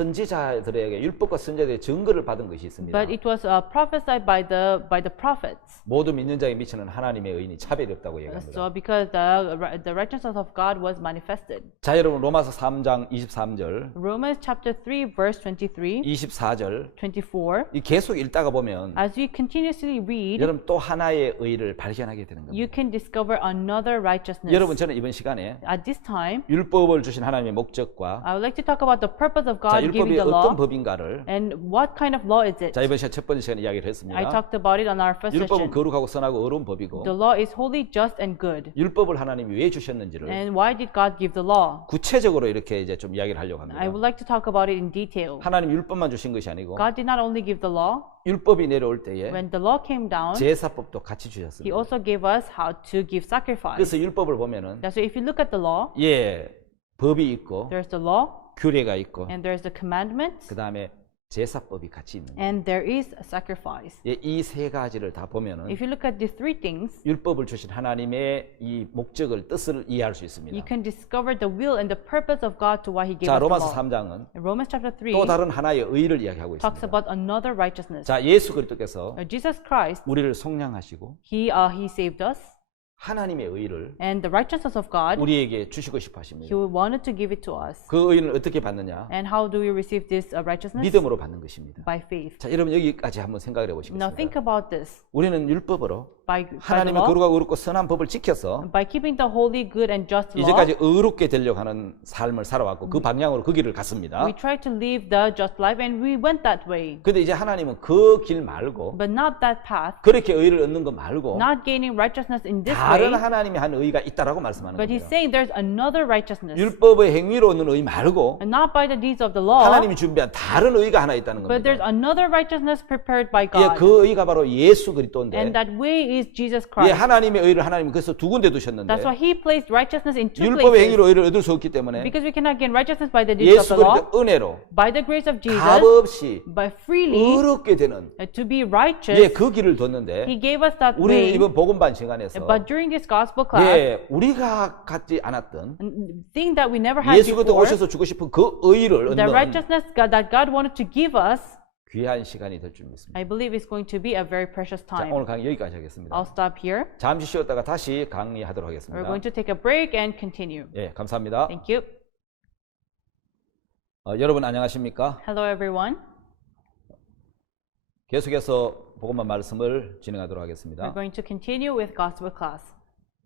선지자들에게 율법과 선자들의 증거를 받은 것이 있습니다. But it was prophesied by the prophets. 모두 믿는 자에 미치는 하나님의 의인이 차별이 없다고 얘기합니다. So because the righteousness of God was manifested. 자, 여러분 로마서 3장 23절, Romans chapter 3 verse 23, 24절 24. 이 계속 읽다가 보면 As you continuously read, 여러분 또 하나의 의를 발견하게 되는 겁니다. you can discover another righteousness. 여러분 저는 이번 시간에 At this time, 율법을 주신 하나님의 목적과 I would like to talk about the purpose of 자, God giving 율법이 the 어떤 law 법인가를 and what kind of law is it. 자, 이번 시간 첫 번째 시간에 이야기를 I 했습니다. talked about it on our first 율법은 session. 거룩하고 선하고 의로운 법이고 The law is holy, just, and good. 율법을 하나님이 왜 주셨는지를 And why did God give the law? 구체적으로 이렇게 이제 좀 이야기를 하려고 합니다. I would like to talk about it in detail. 하나님 율법만 주신 것이 아니고 God did not only give the law. 율법이 내려올 때에 When the law came down, 제사법도 같이 He 주셨습니다. also gave us how to give sacrifice. 그래서 율법을 보면은 That's why if you look at the law, 예, 법이 있고 there's the law, 규례가 있고 and there's the commandments, 그 다음에 제사법이 같이 있는 거예요. and there is a sacrifice. 예, 이 세 가지를 다 보면은 If you look at these three things, 율법을 주신 하나님의 이 목적을 뜻을 이해할 수 you 있습니다. can discover the will and the purpose of God to why He gave 자, us the 로마서 law. 3장은 Romans chapter 3 또 다른 하나의 의를 이야기하고 talks 있습니다. about another righteousness. 자, 예수 그리스도께서 Jesus Christ, 우리를 속량하시고 He saved us, 하나님의 의를 and the righteousness of God, 우리에게 주시고 싶어 He 하십니다. wanted to give it to us. 그 의를 어떻게 받느냐? And how do we receive this righteousness? 믿음으로 받는 것입니다. By faith. 자, 여러분 여기까지 한번 생각을 Now 해보시겠습니다. think about this. 우리는 율법으로 By the 하나님의 law, 거룩하고 의롭고 선한 법을 지켜서 by keeping the holy, good, and just law, 이제까지 의롭게 되려고 하는 삶을 살아왔고 그 방향으로 그 길을 갔습니다. we tried to live the just life, and we went that way. 근데 이제 하나님은 그 길 말고 But not that path, 그렇게 의를 얻는 것 말고 not gaining righteousness in this 다른 way, 하나님이 한 의가 있다라고 말씀하는 but He's 겁니다. saying there's another righteousness, 율법의 행위로 얻는 의 말고 and not by the deeds of the law, 하나님이 준비한 다른 의가 하나 있다는 but there's 겁니다. another righteousness prepared by 예, God. 그 의가 바로 예수 And 그리스도인데 that way is Jesus 예, Christ. 하나님의 의를 하나님은 그래서 두 군데 두셨는데 That's why He placed righteousness in two 율법의 places. 행위로 의를 얻을 수 없기 때문에 Because we cannot gain righteousness by the deeds of 예수 the law. 그리스도 은혜로 By the grace of Jesus, 값 없이 by freely 의롭게 되는 to be righteous, 예, 그 길을 뒀는데 He gave us that 우리 way. 이번 복음반 시간에서 But during this gospel class, 예, 우리가 갖지 않았던 thing that we never had 예수 그리스도 before, 오셔서 주고 싶은 그 의를 the 얻는 righteousness that God wanted to give us, 귀한 시간이 될 줄 믿습니다. I believe it's going to be a very precious 자, time. 오늘 강의 여기까지 하겠습니다. I'll stop here. 잠시 쉬었다가 다시 강의하도록 We're 하겠습니다. going to take a break and continue. 예, 감사합니다. Thank you. 여러분 안녕하십니까? Hello, everyone. 계속해서 복음반 말씀을 진행하도록 We're 하겠습니다. going to continue with gospel class.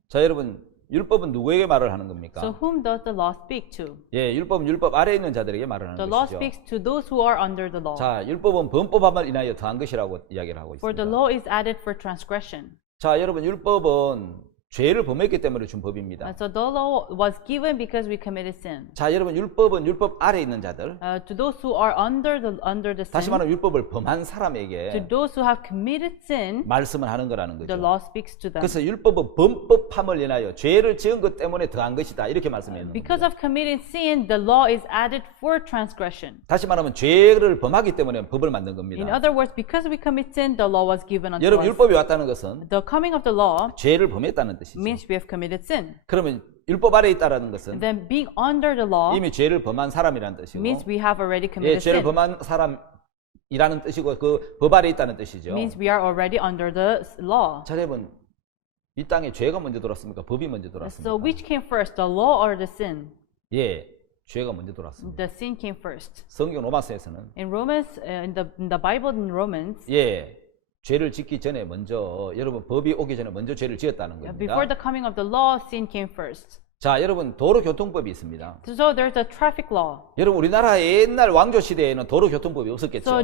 자, 여러분 율법은 누구에게 말을 하는 겁니까? So whom does the law speak to? 예, 율법은 율법 아래에 있는 자들에게 말을 하는 The law 것이죠. speaks to those who are under the law. 자, 율법은 범법함을 인하여 더한 것이라고 이야기를 하고 For the 있습니다. law is added for transgression. 자, 여러분 율법은 죄를 범했기 때문에 준 법입니다. And so the law was given because we committed sin. 자, 여러분 율법은 율법 아래에 있는 자들, To those who are under the 다시 sin, 말하면 율법을 범한 to 사람에게 those who have committed sin, 말씀을 하는 거라는 the 거죠. law speaks to them. 그래서 율법은 범법함을 인하여 죄를 지은 것 때문에 더한 것이다 이렇게 말씀해요. Because of committing sin, the law is added for transgression. 다시 말하면 죄를 범하기 때문에 법을 만든 In 겁니다. other words, because we commit sin, the law was given unto 여러분 us. 율법이 왔다는 것은 The coming of the law 죄를 범했다는 뜻이죠. means we have committed sin. 그러면 율법 아래에 있다라는 것은 Then being under the law 이미 죄를 범한 사람이라는 뜻이고, means we have already 예, committed 죄를 sin. 범한 사람이라는 뜻이고 그 법 아래에 있다는 뜻이죠. Means we are already under the law. 자, 여러분 이 땅에 죄가 먼저 들어왔습니까? 법이 먼저 So 들어왔습니까? which came first, the law or the sin? 예, 죄가 먼저 들어왔습니다. The sin came first. 성경 로마서에서는 In Romans, in the Bible in Romans, 예, 죄를 짓기 전에 먼저 여러분 법이 오기 전에 먼저 죄를 지었다는 before 겁니다. the coming of the law, sin came first. 자, 여러분 도로교통법이 있습니다. So there's a traffic law. 여러분 우리나라 옛날 왕조 시대에는 도로교통법이 없었겠죠. So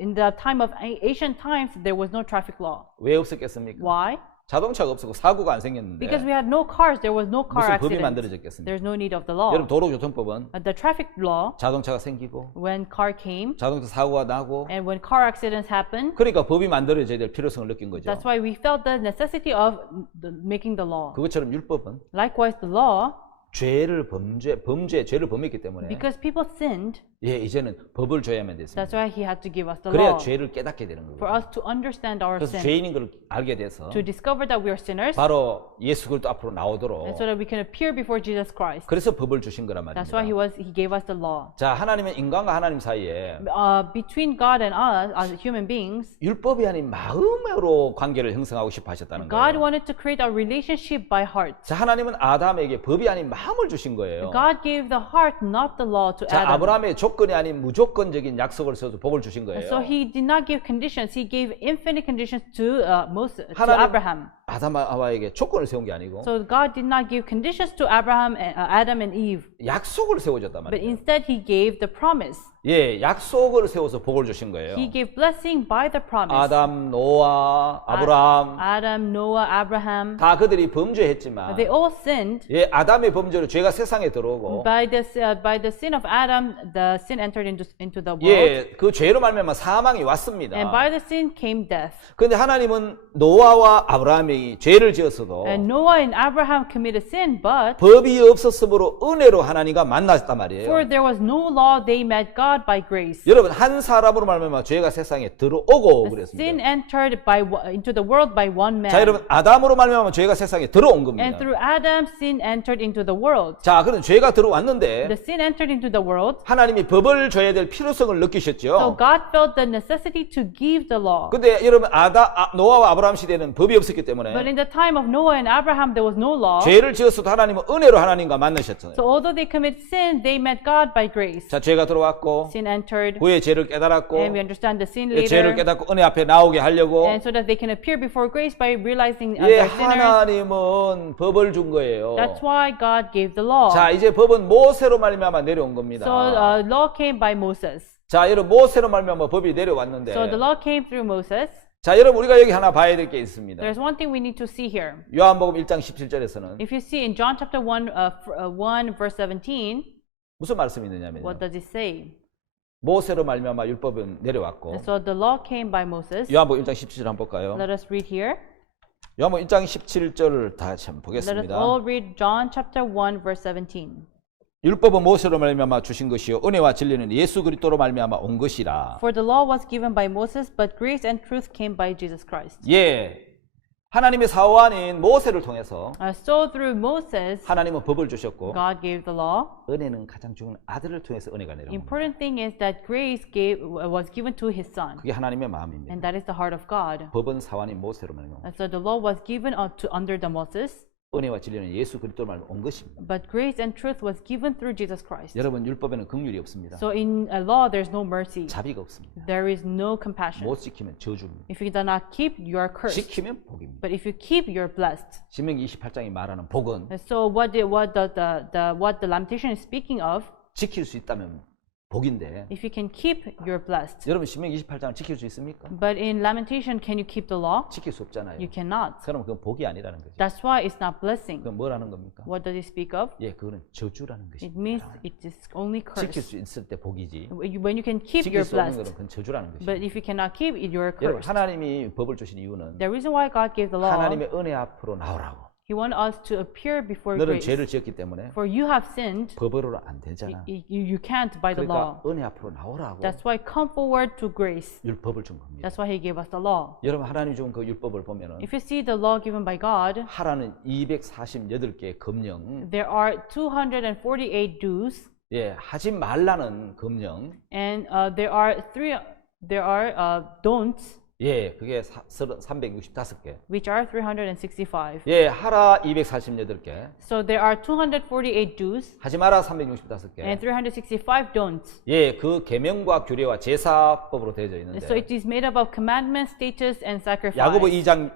in the time of ancient times, there was no traffic law. 왜 없었겠습니까? Why? 자동차가 없었고 사고가 안 생겼는데 Because we had no cars, there was no car 무슨 법이 accidents. 만들어졌겠습니까? There's no need of the law. 여러분 도로교통법은 The traffic law, 자동차가 생기고 when car came, 자동차 사고가 나고 and when car accidents happened, 그러니까 법이 만들어져야 될 필요성을 느낀 거죠. that's why we felt the necessity of making the law. 그것처럼 율법은 Likewise, the law, 죄를 죄를 범했기 때문에 because people sinned, 예, 이제는 법을 줘야만 됐습니다. that's why he had to give us the 그래야 law. 죄를 깨닫게 되는 For 거예요. us to understand our 그래서 sin, 죄인인 걸 알게 돼서 to discover that we are sinners, 바로 예수 그리스도 앞으로 나오도록 and so that we can appear before Jesus Christ. 그래서 법을 주신 거란 That's why 말입니다. he gave us the law. 자, 하나님은 인간과 하나님 사이에 Between God and us, as human beings, 율법이 아닌 마음으로 관계를 형성하고 싶어 하셨다는 God 거예요. wanted to create a relationship by heart. 자, 하나님은 아담에게 법이 아닌 마음을 주신 거예요. God gave the heart, not the law, to 자, Adam. 아브라함의 조건이 아닌 무조건적인 약속을 세워서 복을 주신 거예요. So he did not give conditions. He gave infinite conditions to Moses, to 하나님- Abraham. 아담하와에게 조건을 세운 게 아니고 So God did not give conditions to Abraham, Adam and Eve, 약속을 세워줬단 but 말이에요. instead he gave the promise. 예, 약속을 세워서 복을 주신 거예요. He gave blessing by the promise. 아담, 노아, 아브라함 Adam, Noah, Abraham, 다 그들이 범죄했지만 they all sinned. 예, 아담의 범죄로 죄가 세상에 들어오고 By the sin of Adam, the sin entered into the world, 예, 그 죄로 말미암아 사망이 왔습니다. and by the sin came death. 그런데 하나님은 노아와 아브라함이 죄를 지었어도 And Noah and Abraham committed sin, but 법이 없었으므로 은혜로 하나님과 만났단 말이에요. for there was no law, they met God by grace. 여러분 한 사람으로 말미암아 죄가 세상에 들어오고 Sin 그랬습니다. entered into the world by one man. 자, 여러분 아담으로 말미암아 죄가 세상에 들어온 겁니다. And through Adam, sin entered into the world. 자, 그럼 죄가 들어왔는데 The sin entered into the world. 하나님이 법을 줘야 될 필요성을 So 느끼셨죠. God felt the necessity to give the law. 근데 여러분 노아와 아브라함 시대에는 법이 없었기 때문에 But in the time of Noah and Abraham, there was no law. 죄를 지었어도 하나님은 은혜로 하나님과 만나셨잖아요. So although they commit sin, they met God by grace. 자, 죄가 들어왔고 Sin entered, 후에 죄를 깨달았고 and we understand the sin 죄를 later. 깨닫고 은혜 앞에 나오게 하려고 And so that they can appear before grace by realizing 예, they're sinners. 하나님은 법을 준 거예요. That's why God gave the law. 자, 이제 법은 모세로 말미암아 내려온 겁니다. So law came by Moses. 자, 여러분 모세로 말미암아 법이 내려왔는데 So the law came through Moses. 자, 여러분 우리가 여기 하나 봐야 될 게 있습니다. There's one thing we need to see here. 요한복음 1장 17절에서는 If you see in John chapter 1, 1 verse 17, 무슨 말씀이 있느냐면요. what does it say? 모세로 말미암아 율법은 내려왔고 And so the law came by Moses. 요한복음 1장 17절 한번 볼까요? Let us read here. 요한복음 1장 17절을 다시 한번 Let us 보겠습니다. all read John chapter 1 verse 17. 율법은 모세로 말미암아 주신 것이요 은혜와 진리는 예수 그리스도로 말미암아 온 것이라. For the law was given by Moses, but grace and truth came by Jesus Christ. 예, 하나님의 사원인 모세를 통해서 So through Moses, 하나님은 법을 주셨고 God gave the law. 은혜는 가장 중요한 아들을 통해서 은혜가 내려옵니다. Important thing is that grace was given to his son, 그게 하나님의 마음입니다. and that is the heart of God. 법은 사원인 모세로 말미암아 And so the law was given under the Moses, 은혜와 진리는 예수 그리스도로 말미암아 온 것입니다. but grace and truth was given through Jesus Christ. 여러분 율법에는 긍휼이 없습니다. So in a law, there's no mercy. 자비가 없습니다. There is no compassion. 못 지키면 저주입니다. If you do not keep, you are cursed. 지키면 복입니다. But if you keep, you're blessed. 신명기 28장이 말하는 복은 And so what the lamentation is speaking of, 지킬 수 있다면 복인데 if you can keep, you're blessed. 여러분 신명기 28장을 지킬 수 있습니까? But in lamentation, can you keep the law? 지킬 수 없잖아요. You cannot. 그럼 그건 복이 아니라는 거죠. That's why it's not blessing. 그건 뭐라는 겁니까? What does it speak of? 예, 그거는 저주라는 It 것입니다. means it is only 지킬 curse. 수 있을 때 복이지. When you can keep, 지킬 you're 수 없는 blessed. 것은 그건 저주라는 But 것입니다. if you cannot keep, you're 여러분 cursed. 하나님이 법을 주신 이유는 The reason why God gave the law, 하나님의 은혜 앞으로 나오라고. He wants us to appear before 너는 grace. 죄를 지었기 때문에 For you have sinned, 법으로는 안 되잖아. you can't by the law. 그러니까 은혜 앞으로 나오라고 That's why come forward to grace. 율법을 준 겁니다. That's why He gave us the law. 여러분 하나님이 준 그 율법을 보면은 If you see the law given by God, 하라는 248개의 검령, there are 248 do's, 예, 하지 말라는 검령, and there are don'ts, 예, 그게 365개. which are 365. 예, 하라 248개, So there are 248 do's 하지 마라 and 365개. 365 don'ts. 예, 그 계명과 규례와 제사법으로 되어져 So 있는데 it is made up of commandments, statutes, and sacrifice.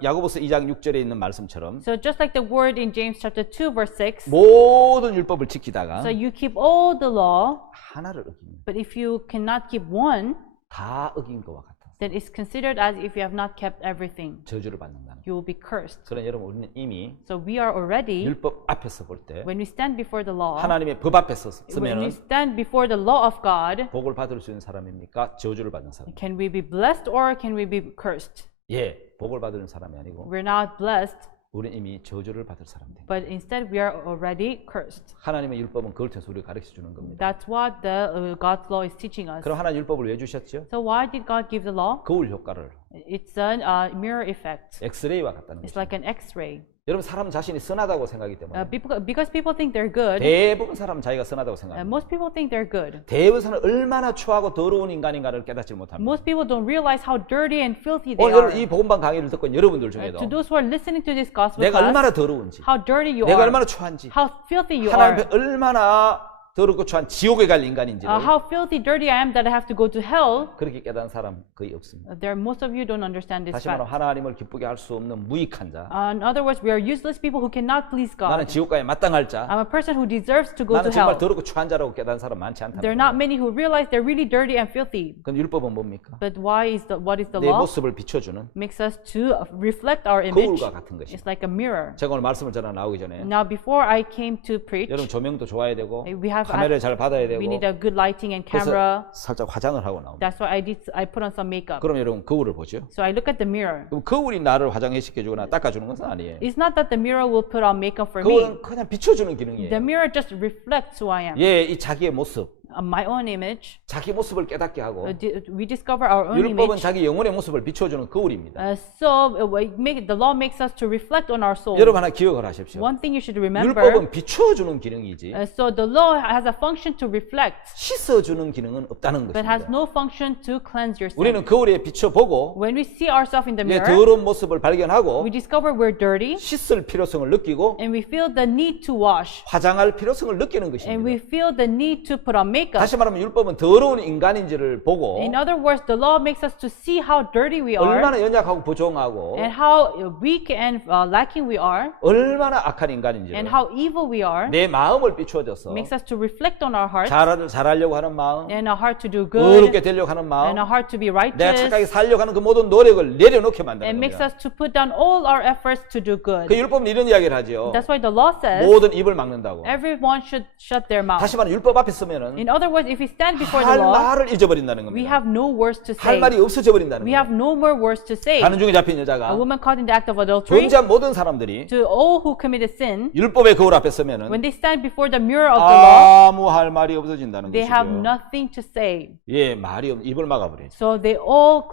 야고보서 2장 6절에 있는 말씀처럼 So just like the word in James chapter 2 verse 6, 모든 율법을 지키다가 so you keep all the law, 하나를 어기면 but if you cannot keep one, 다 어긴 것과 같아. then it's considered as if you have not kept everything. 저주를 받는다는. You will be cursed. 그러나 여러분 우리는 이미 So we are already, 율법 앞에서 볼 때 when we stand before the law, 하나님의 법 앞에서 when we 서면은 stand before the law of God, 복을 받을 수 있는 사람입니까? 저주를 받는 사람? can we be blessed or can we be cursed? 예, 복을 받는 사람이 아니고 We're not blessed, 우리는 이미 저주를 받을 사람입니다. but instead we are already cursed. 하나님의 율법은 그걸 통해서 우리를 가르쳐 주는 겁니다. That's what the God's law is teaching us. 그럼 하나님 율법을 왜 주셨죠? So why did God give the law? 거울 효과를 It's a mirror effect. 엑스레이와 같다는 It's 것입니다. like an X-ray. 여러분 사람 자신이 선하다고 생각하기 때문에 Because people think they're good, 대부분 사람 자기가 선하다고 생각합니다. most people think they're good. 대부분 사람은 얼마나 추하고 더러운 인간인가를 깨닫지 못합니다. Most people don't realize how dirty and filthy they 오늘 are. 이 복음방 강의를 듣고 있는 여러분들 중에도 To those who are listening to this gospel 내가 class, 얼마나 더러운지, how dirty you 내가 are, 얼마나 추한지, how filthy you 하나님 are, 앞에 얼마나 더럽고 추한 지옥에 갈 인간인지를 how filthy, dirty I am that I have to go to hell. 그렇게 깨닫는 사람 거의 없습니다. Most of you don't understand this 다시 말하면 fact. 하나님을 기쁘게 할 수 없는 무익한 자, In other words, we are useless people who cannot please 나는 God. 지옥가에 마땅할 자, I'm a person who deserves to go to 나는 정말 hell. 더럽고 추한 자라고 깨닫는 사람 많지 않다는 There are 거예요. not many who realize they're really dirty and filthy. 그럼 율법은 뭡니까? But what is the 내 law? 모습을 비춰주는 Makes us to reflect our image. 거울과 같은 것이다. It's like a mirror. 제가 오늘 말씀을 전하 나오기 전에 Now, before I came to preach, 여러분 조명도 좋아야 되고 we have 카메라를 잘 받아야 되고 we need a good lighting and 그래서 camera. 살짝 화장을 하고 나옵니다. That's why I put on some makeup. 그럼 여러분 거울을 보죠. So I look at the mirror. 그럼 거울이 나를 화장시켜주거나 닦아주는 것은 아니에요. It's not that the mirror will put on makeup for me. 거울은 그냥 비춰주는 기능이에요. The mirror just reflects who I am. 예, 이 자기의 모습, My own image. 자기 모습을 깨닫게 하고 We discover our own 율법은 image. 자기 영혼의 모습을 비춰주는 거울입니다. The law makes us to reflect on our soul. 여러분 하나 기억을 하십시오. One thing you should remember. 율법은 비춰주는 기능이지 So the law has a function to reflect, 씻어주는 기능은 없다는 but has 것입니다. no function to cleanse your sin. 우리는 거울에 비춰보고 When we see ourselves in the 내 mirror, 더러운 모습을 발견하고 we discover we're dirty, 씻을 필요성을 느끼고 and we feel the need to wash, 화장할 필요성을 느끼는 and we 것입니다. feel the need to put on makeup. 다시 말하면 율법은 더러운 인간인지를 보고 In other words, the law makes us to see how dirty we are, 얼마나 연약하고 부정하고 and how weak and lacking we are, 얼마나 악한 and 인간인지를 how evil we are. 내 마음을 비추어줘서 Makes us to reflect on our hearts, 잘하려고 하는 마음, and a heart to do good, 어렵게 되려고 하는 and 마음, a heart to be 내가 착하게 righteous, 살려고 하는 그 모든 노력을 내려놓게 만드는 and makes 겁니다. us to put down all our efforts to do good. 그 율법은 이런 이야기를 하죠. That's why the law says 모든 입을 막는다고. everyone should shut their mouth. 다시 말하면 율법 앞에 서면은 In other words, if we stand before the 할 law, 말을 잊어버린다는 we 겁니다. have no words to 할 say. 말이 없어져 버린다는 We 거예요. have no more words to say. 가는 중에 잡힌 A 여자가 woman caught in the act of adultery, 범죄한 모든 사람들이 to all who committed sin, 율법의 거울 앞에 서면은 when they stand before the mirror of the law, 아무 할 말이 없어진다는 they have 것이죠. nothing to say. 예, 말이 없, 입을 막아버리죠. So they all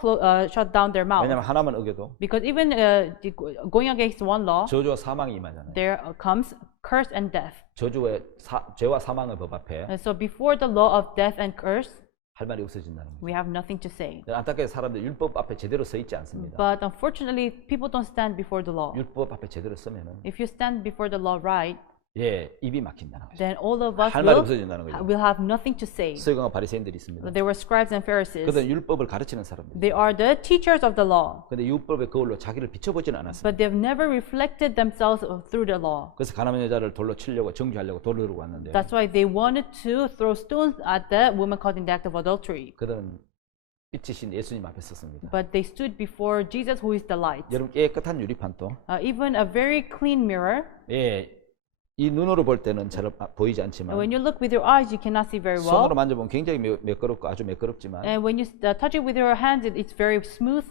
shut down their mouth. 왜냐하면 하나만 어겨도 Because even going against one law, 저주와 사망이 임하잖아요. there comes curse and death. 저주의 죄와 사망의 법 앞에 And so before the law of death and curse, 할 말이 없어진다는 거죠. we have nothing to say. 안타깝게 사람들 율법 앞에 제대로 서 있지 않습니다. But unfortunately, people don't stand before the law. 율법 앞에 제대로 서면은 If you stand before the law right, 예, 입이 막힌다는 거죠. then all of us 할 말이 없어진다는 거죠. will have nothing to say. 서기관과 바리새인들이 있습니다. There were scribes and Pharisees. 그들은 율법을 가르치는 사람들. They are the teachers of the law, 근데 율법의 거울로 자기를 비춰보지는 않았습니다. but they've never reflected themselves through the law. 그래서 가나안 여자를 돌로 치려고 정죄하려고 돌을 들고 왔는데 That's why they wanted to throw stones at the woman caught in the act of adultery. 그들은 빛이신 예수님 앞에 섰습니다. But they stood before Jesus, who is the light. 여러분 깨끗한 유리판도 Even a very clean mirror, 예, 이 눈으로 볼 때는 잘 보이지 when 않지만 you look with your eyes, you cannot see very well. 손으로 만져보면 굉장히 매끄럽고 아주 매끄럽지만 And when you touch it with your hands, it's very smooth.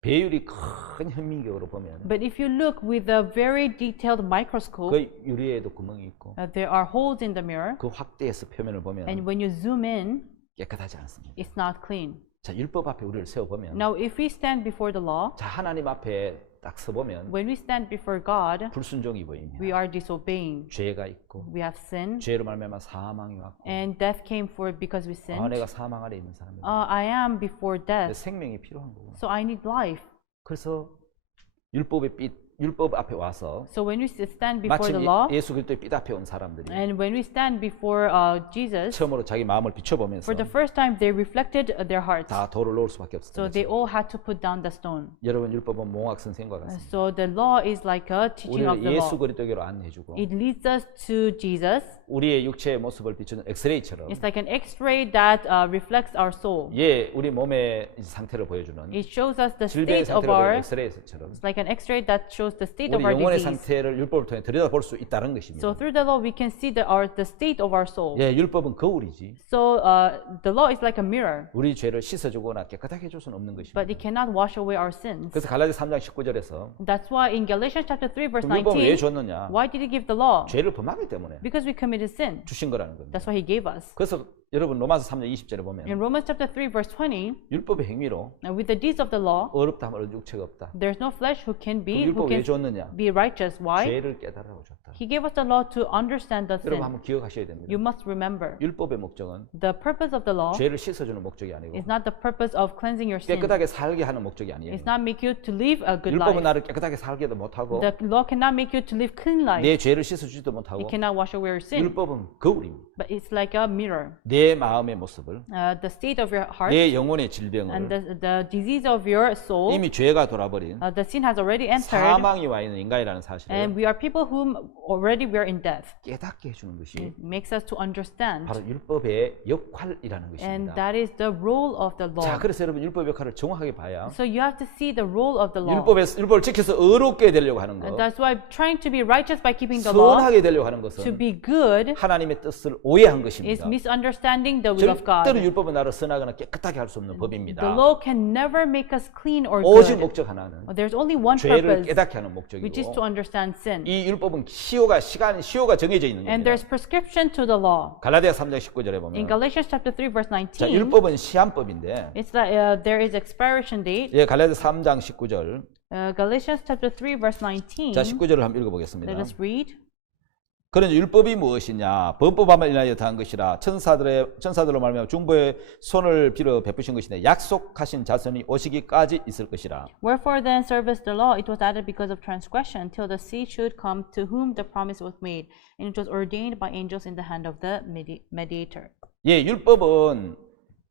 배율이 큰 현미경으로 보면 But if you look with a very detailed microscope, 그 유리에도 구멍이 있고 there are holes in the mirror. 그 확대해서 표면을 보면 And when you zoom in, 깨끗하지 않습니다. it's not clean. 자, 율법 앞에 우리를 세워보면 Now, if we stand before the law, 자, 하나님 앞에 딱 서보면 when we stand before God, 불순종이 보입니다. we are disobeying. 죄가 있고 We have sinned, 죄로 말미암아 사망이 왔고 and death came forth because we sinned. 내가 사망 아래 있는 사람이다. I am before 내 death, 생명이 필요한 거고. so I need life. 그래서 율법 앞에 와서 So when we stand before 마침 the law, 예수 그리스도의 빛 앞에 온 사람들이 and when we stand before Jesus, 처음으로 자기 마음을 비춰보면서 for the first time, they reflected their hearts. 다 돌을 놓을 수밖에 So 없었던 they 거죠. all had to put down the stone. 여러분 율법은 몽학 선생과 같습니다. So the law is like a teaching of 우리를 the 예수 law. 그리스도에게로 안내해주고 It leads us to Jesus. 우리의 육체의 모습을 비추는 엑스레이처럼 It's like an X-ray that reflects our soul. 예, 우리 몸의 상태를 보여주는 It shows us the 질병의 state of 상태를 보여주는 our. 엑스레이처럼 It's like an X-ray that shows the state of 우리 our 영혼의 disease. 상태를 율법을 통해 들여다볼 수 있다는 것입니다. So through the law, we can see the state of our soul. 예, 율법은 거울이지 So the law is like a mirror, 우리 죄를 씻어주거나 깨끗하게 해줄 수는 없는 but 것입니다. it cannot wash away our sins. 그래서 갈라디아 3장 19절에서 That's why in Galatians chapter 3 verse 율법을 왜 19, 줬느냐? why did he give the law? 죄를 범하기 때문에 Because we committed sin. 주신 거라는 겁니다. That's why he gave us. 그래서 여러분 로마서 3장 20절에 보면 In Romans chapter 3 verse 20, 율법의 행위로 with the deeds of the law, 어렵다 하면 육체가 없다. there's no flesh who can 그럼 율법 왜 줬느냐? be righteous. Why? 죄를 깨달으라고 줬다. He gave us the law to understand the 여러분 sin. 한번 기억하셔야 됩니다. You must remember, 율법의 목적은 the purpose of the law 죄를 씻어주는 목적이 아니고 is not the purpose of cleansing your sin. 깨끗하게 살게 하는 목적이 아니에요. It's not make you to live a good 율법은 life. 나를 깨끗하게 살게도 못하고 The law cannot make you to live clean life. 내 죄를 씻어주지도 못하고 It cannot wash away your sin. 율법은 거울입니다. But it's like a mirror. 내 마음의 모습을 The state of your heart 내 영혼의 and 질병을 the disease of your soul. 이미 죄가 돌아버린 The sin has already entered, 사망이 와 있는 인간이라는 사실을 and we are people whom already we are in death. 깨닫게 해주는 것이 It makes us to understand, 바로 율법의 역할이라는 and 것입니다. that is the role of the 자, law. 그래서 여러분 율법 역할을 정확하게 봐야 So you have to see the role of the law. 율법을 지켜서 의롭게 되려고 하는 것, And that's why trying to be righteous by keeping the law, 선하게 되려고 하는 to 것은 be good, 하나님의 뜻을 오해한 is 것입니다. misunderstanding the will of 절대로 God. 율법은 나를 선하거나 깨끗하게 할 수 없는 The 법입니다. law can never make us clean or 오직 good. 목적 하나는 There's only one 죄를 purpose, 깨닫게 하는 which is 목적이고 to understand sin. 이 율법은 시효가 정해져 있는 And 겁니다. there's prescription to the law. 갈라디아 3장 19절에 In 보면 Galatians chapter 3 verse 자, 19, 율법은 시한법인데 it's that there is expiration date. 예, 갈라디아 3장 19절 Galatians chapter 3 verse 19. 자, 19절을 한번 Let 읽어보겠습니다. us read. 그러니 율법이 무엇이냐? 법법함을 인하여 더한 것이라 천사들로 말미암아 중보의 손을 빌어 베푸신 것이니 약속하신 자손이 오시기까지 있을 것이라. Wherefore then service the law, it was added because of transgression, till the seed should come to whom the promise was made, and it was ordained by angels in the hand of the mediator. 예, 율법은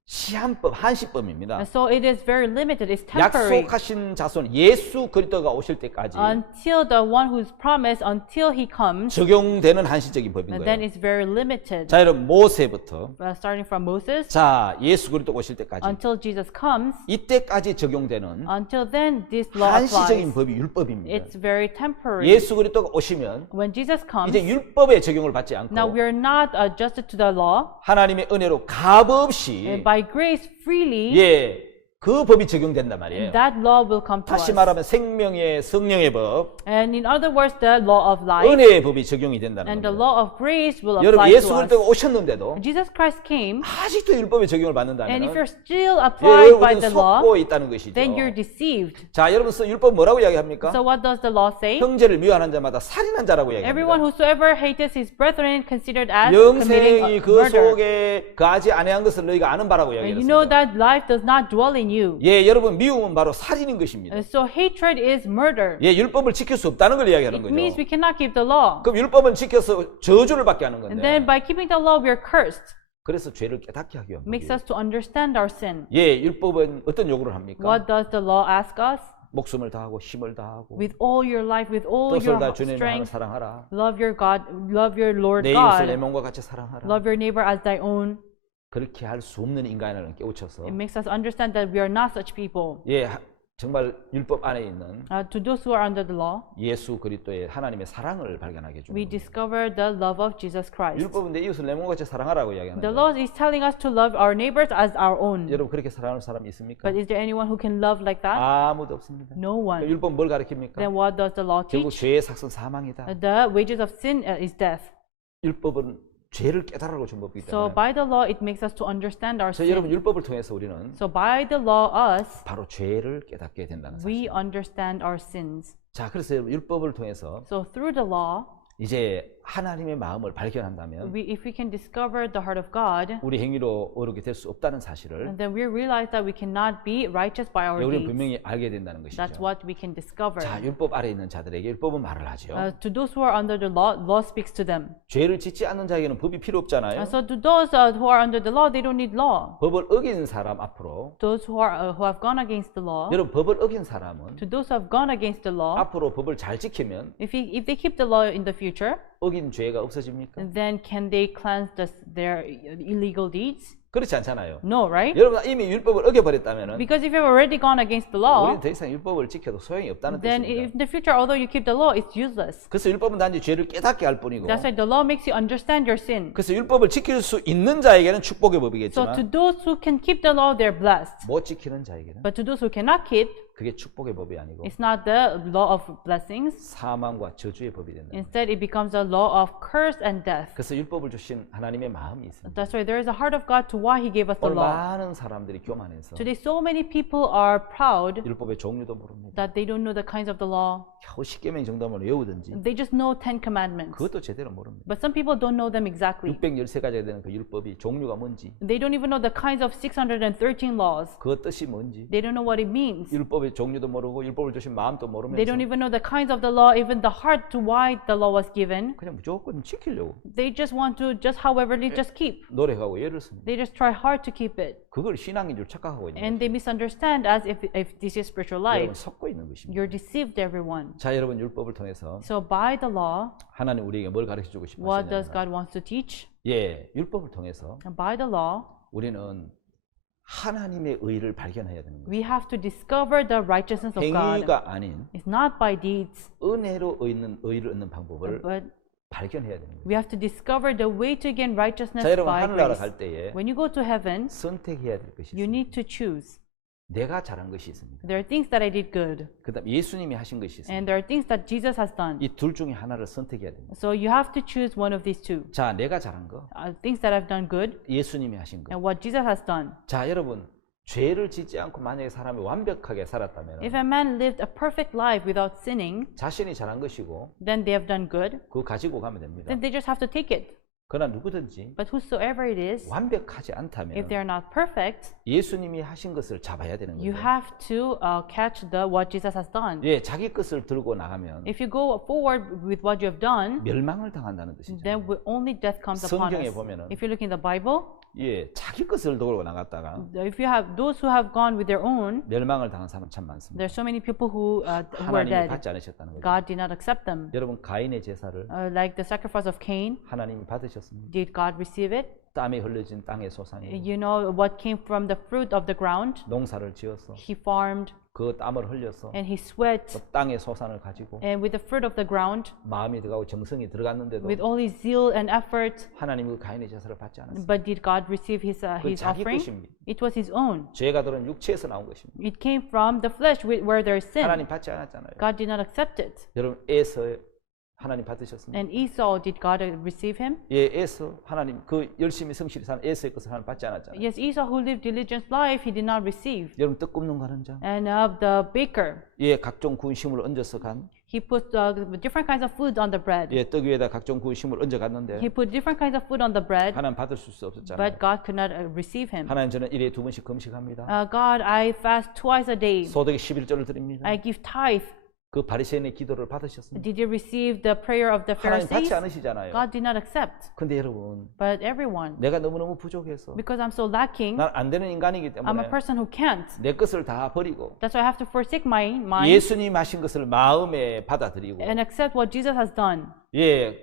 시한법, 한시법입니다. And so it is very limited. It's temporary 약속하신 자손 예수 그리스도가 오실 때까지 until the one who's promised, until he comes. 적용되는 한시적인 법인 And then 거예요. it's very limited. 자, 여러분 모세부터 Starting from Moses 자 예수 그리스도 오실 때까지 until Jesus comes. 이때까지 적용되는 Until then, this law 한시적인 applies. 법이 율법입니다. It's very temporary. 예수 그리스도가 오시면 When Jesus comes, 이제 율법의 적용을 받지 않고 now we are not adjusted to the law. 하나님의 은혜로 값없이 By grace, freely, 예, 그 법이 적용된단 말이에요. that law will come to 다시 us. 말하면 생명의 성령의 법, And in other words, the law of life 은혜의 법이 적용이 된다는 and the 겁니다. law of grace will 여러분 apply 예수 to us. 그리스도가 오셨는데도 And Jesus Christ came, 아직도 율법의 적용을 and 받는다면 if you're still applied by 여러분은 the law, 속고 있다는 것이죠. then you're deceived. 자, 여러분 율법 뭐라고 이야기합니까? So what does the law say? 형제를 미워하는 자마다 살인한 자라고 Everyone 이야기합니다. whosoever hates his brethren considered as committing 영생이 그 murder. 속에 거하지 아니한 것을 너희가 아는 바라고 And you know 이야기했습니다. that life does not dwell in you. 예, 여러분 미움은 바로 살인인 것입니다. And so hatred is murder. 예, 율법을 지킬 수 없다는 걸 이야기하는 It means 거죠. we cannot keep the law. 그럼 율법은 지켜서 저주를 받게 하는 And then 건데 by keeping the law, we are cursed. 그래서 죄를 깨닫게 하기 위한 Makes 법이에요. us to understand our sin. 예, 율법은 어떤 요구를 합니까? What does the law ask us? 목숨을 다하고 힘을 다하고 With all your life, with all 뜻을 your 다 주님 하나님을 strength, 사랑하라. love your God, love your Lord 내 이웃을 내 God, 몸과 같이 사랑하라. love your neighbor as thy own. 그렇게 할 수 없는 인간을 깨우쳐서 It makes us understand that we are not such people. 예, 정말 율법 안에 있는 To those who are under the law, 예수 그리스도의 하나님의 사랑을 발견하게 해주는 we 겁니다. discover the love of Jesus Christ. 율법은 내 이웃을 내 몸과 같이 사랑하라고 이야기하는 The 거예요. law is telling us to love our neighbors as our own. 여러분 그렇게 사랑하는 사람이 있습니까? But is there anyone who can love like that? 아무도 없습니다. No one. 율법 뭘 가르칩니까? Then what does the law 결국 teach? 죄의 삭선 사망이다. The wages of sin is death. 율법은 죄를 깨달으라고 준 법이기 So 때문에 by the law, it makes us to understand our 그래서 여러분 sin. 율법을 통해서 우리는 So by the law, us, 바로 죄를 깨닫게 된다는 we 사실. understand our sins. 자, 그래서 여러분 율법을 통해서 So through the law, 이제 하나님의 마음을 발견한다면 if we can discover the heart of God, 우리 행위로 어렵게 될 수 없다는 사실을 and then we realize that we cannot be righteous by our 우리는 deeds. 분명히 알게 된다는 That's 것이죠. what we can discover. 자, 율법 아래 있는 자들에게 율법은 말을 하죠. To those who are under the law, law speaks to them. 죄를 짓지 않는 자에게는 법이 필요 없잖아요. So to those who are under the law, they don't need law. 법을 어긴 사람 앞으로 Those who have gone against the law, 여러분 법을 어긴 사람은 to those who have gone against the law, 앞으로 법을 잘 지키면 if they keep the law in the future, 어긴 죄가 없어집니까? then can they cleanse their illegal deeds? 그렇지 않잖아요. No, right? 여러분 이미 율법을 어겨버렸다면 Because if you've already gone against the law, 우리는 더 이상 율법을 지켜도 소용이 없다는 then 뜻입니다. in the future, although you keep the law, it's useless. 그래서 율법은 단지 죄를 깨닫게 할 뿐이고 That's why the law makes you understand your sin. 그래서 율법을 지킬 수 있는 자에게는 축복의 So to 법이겠지만 those who can keep the law, they're blessed. 못 지키는 자에게는 But to those who cannot keep, 그게 축복의 법이 아니고 it's not the law of blessings. 사망과 저주의 법이 된다. Instead, it becomes a law of curse and death. 그래서 율법을 주신 하나님의 마음이 있습니다. That's why there is a heart of God to why He gave us the 오늘 law. 많은 사람들이 교만해서 Today, so many people are proud 율법의 종류도 모릅니다. that they don't know the kinds of the law. 겨우 10계명 정도만 외우든지 They just know 10 commandments. 그것도 제대로 모릅니다. But some people don't know them exactly. 613가지가 되는 그 율법이 종류가 뭔지 They don't even know the kinds of 613 laws. 그 뜻이 뭔지 They don't know what it means. 율법의 종류도 모르고 율법을 주신 마음도 모르면서 They don't even know the kinds of the law, even the heart to why the law was given. 그냥 무조건 지키려고 They just want to, just however, they just keep. 노력하고 애를 씁니다. They just try hard to keep it. 그걸 신앙인 줄 착각하고 있는 And 거죠. they misunderstand as if this is spiritual 여러분 life. 섞고 있는 것입니다. You're deceived, everyone. 자, 여러분 율법을 통해서 So by the law, 하나님 우리에게 뭘 가르쳐 주고 싶어 what does 하시냐면 God wants to teach? 예, 율법을 통해서 And by the law, 우리는 하나님의 의를 발견해야 되는 거예요. we have to discover the righteousness of God. 행위가 아닌 It's not by deeds, 은혜로 의를 얻는 방법을 but 발견해야 되는 거예요. we have to discover the way to gain righteousness 자, 여러분 by 하늘나라 grace. 갈 때에 When you go to heaven, 선택해야 될 것이 you 있습니다. need to choose. 내가 잘한 것이 있습니다. There are things that I did good, 그다음 예수님이 하신 것이 있습니다. and there are things that Jesus has done. 이 둘 중에 하나를 선택해야 됩니다. So you have to choose one of these two. 자, 내가 잘한 거, Things that I've done good, 예수님이 하신 거. and what Jesus has done. 자, 여러분 죄를 짓지 않고 만약에 사람이 완벽하게 살았다면 If a man lived a perfect life without sinning, 자신이 잘한 것이고 then they have done good, 그거 가지고 가면 됩니다. then they just have to take it. 그러나 누구든지 But whosoever it is, 완벽하지 if 않다면 they're not perfect, 예수님이 하신 것을 잡아야 되는 you 거죠. have to catch what Jesus has done. 예, 자기 것을 들고 나가면 If you go forward with what you have done, 멸망을 당한다는 뜻이죠. then only death comes upon 성경에 us. 보면은 If you look in the Bible, 예, 자기 것을 들고 나갔다가 if you have those who have gone with their own, 멸망을 당한 사람은 참 많습니다. there's so many people who are 하나님이 dead. 받지 않으셨다는 거죠. God did not accept them. 여러분 가인의 제사를 Like the sacrifice of Cain, 하나님이 받으셨습니다. did God receive it? 땀이 흘려진 땅의 소산이 You know what came from the fruit of the ground? 농사를 지어서 He farmed 그 땀을 흘려서 and he sweat, 그 땅의 소산을 가지고 and with the fruit of the ground, 마음이 들어가고 정성이 들어갔는데도 with all his zeal and effort, 하나님 그 가인의 제사를 받지 않았어요. but did God receive his 자기 offering? 것입니다. It was his own. 죄가 들은 육체에서 나온 것입니다. It came from the flesh where there is sin. 하나님 받지 않았잖아요. God did not accept it. 여러분 에서 하나님 받으셨습니다. And Esau, did God receive him? 예, 에서 하나님 그 열심히 성실히 사는 에서의 것을 하나님 받지 않았잖아요. Yes, Esau who lived diligent life, he did not receive. 여러분 떡 굽는 가는 자, And the baker, 예, 각종 구운 식물을 얹어서 간, he put different kinds of food on the bread. 예, 떡 위에다 각종 구운 식물을 얹어 갔는데 He put different kinds of food on the bread, 하나님 받을 수 없었잖아요. but God could not receive him. 하나님 저는 일에 2번씩 금식합니다. God, I fast twice a day. 소득의 11조를 드립니다. I give tithe. 그 바리새인의 기도를 받으셨습니다. Did you receive the prayer of the 하나님 받지 Pharisees? 않으시잖아요. God did not accept. 근데 여러분, But everyone, 내가 너무너무 부족해서 because I'm so lacking, 난 안 되는 인간이기 I'm a 때문에 person who can't. 내 것을 다 버리고 That's why I have to forsake my mind 예수님 하신 것을 마음에 받아들이고 and accept what Jesus has done. 예,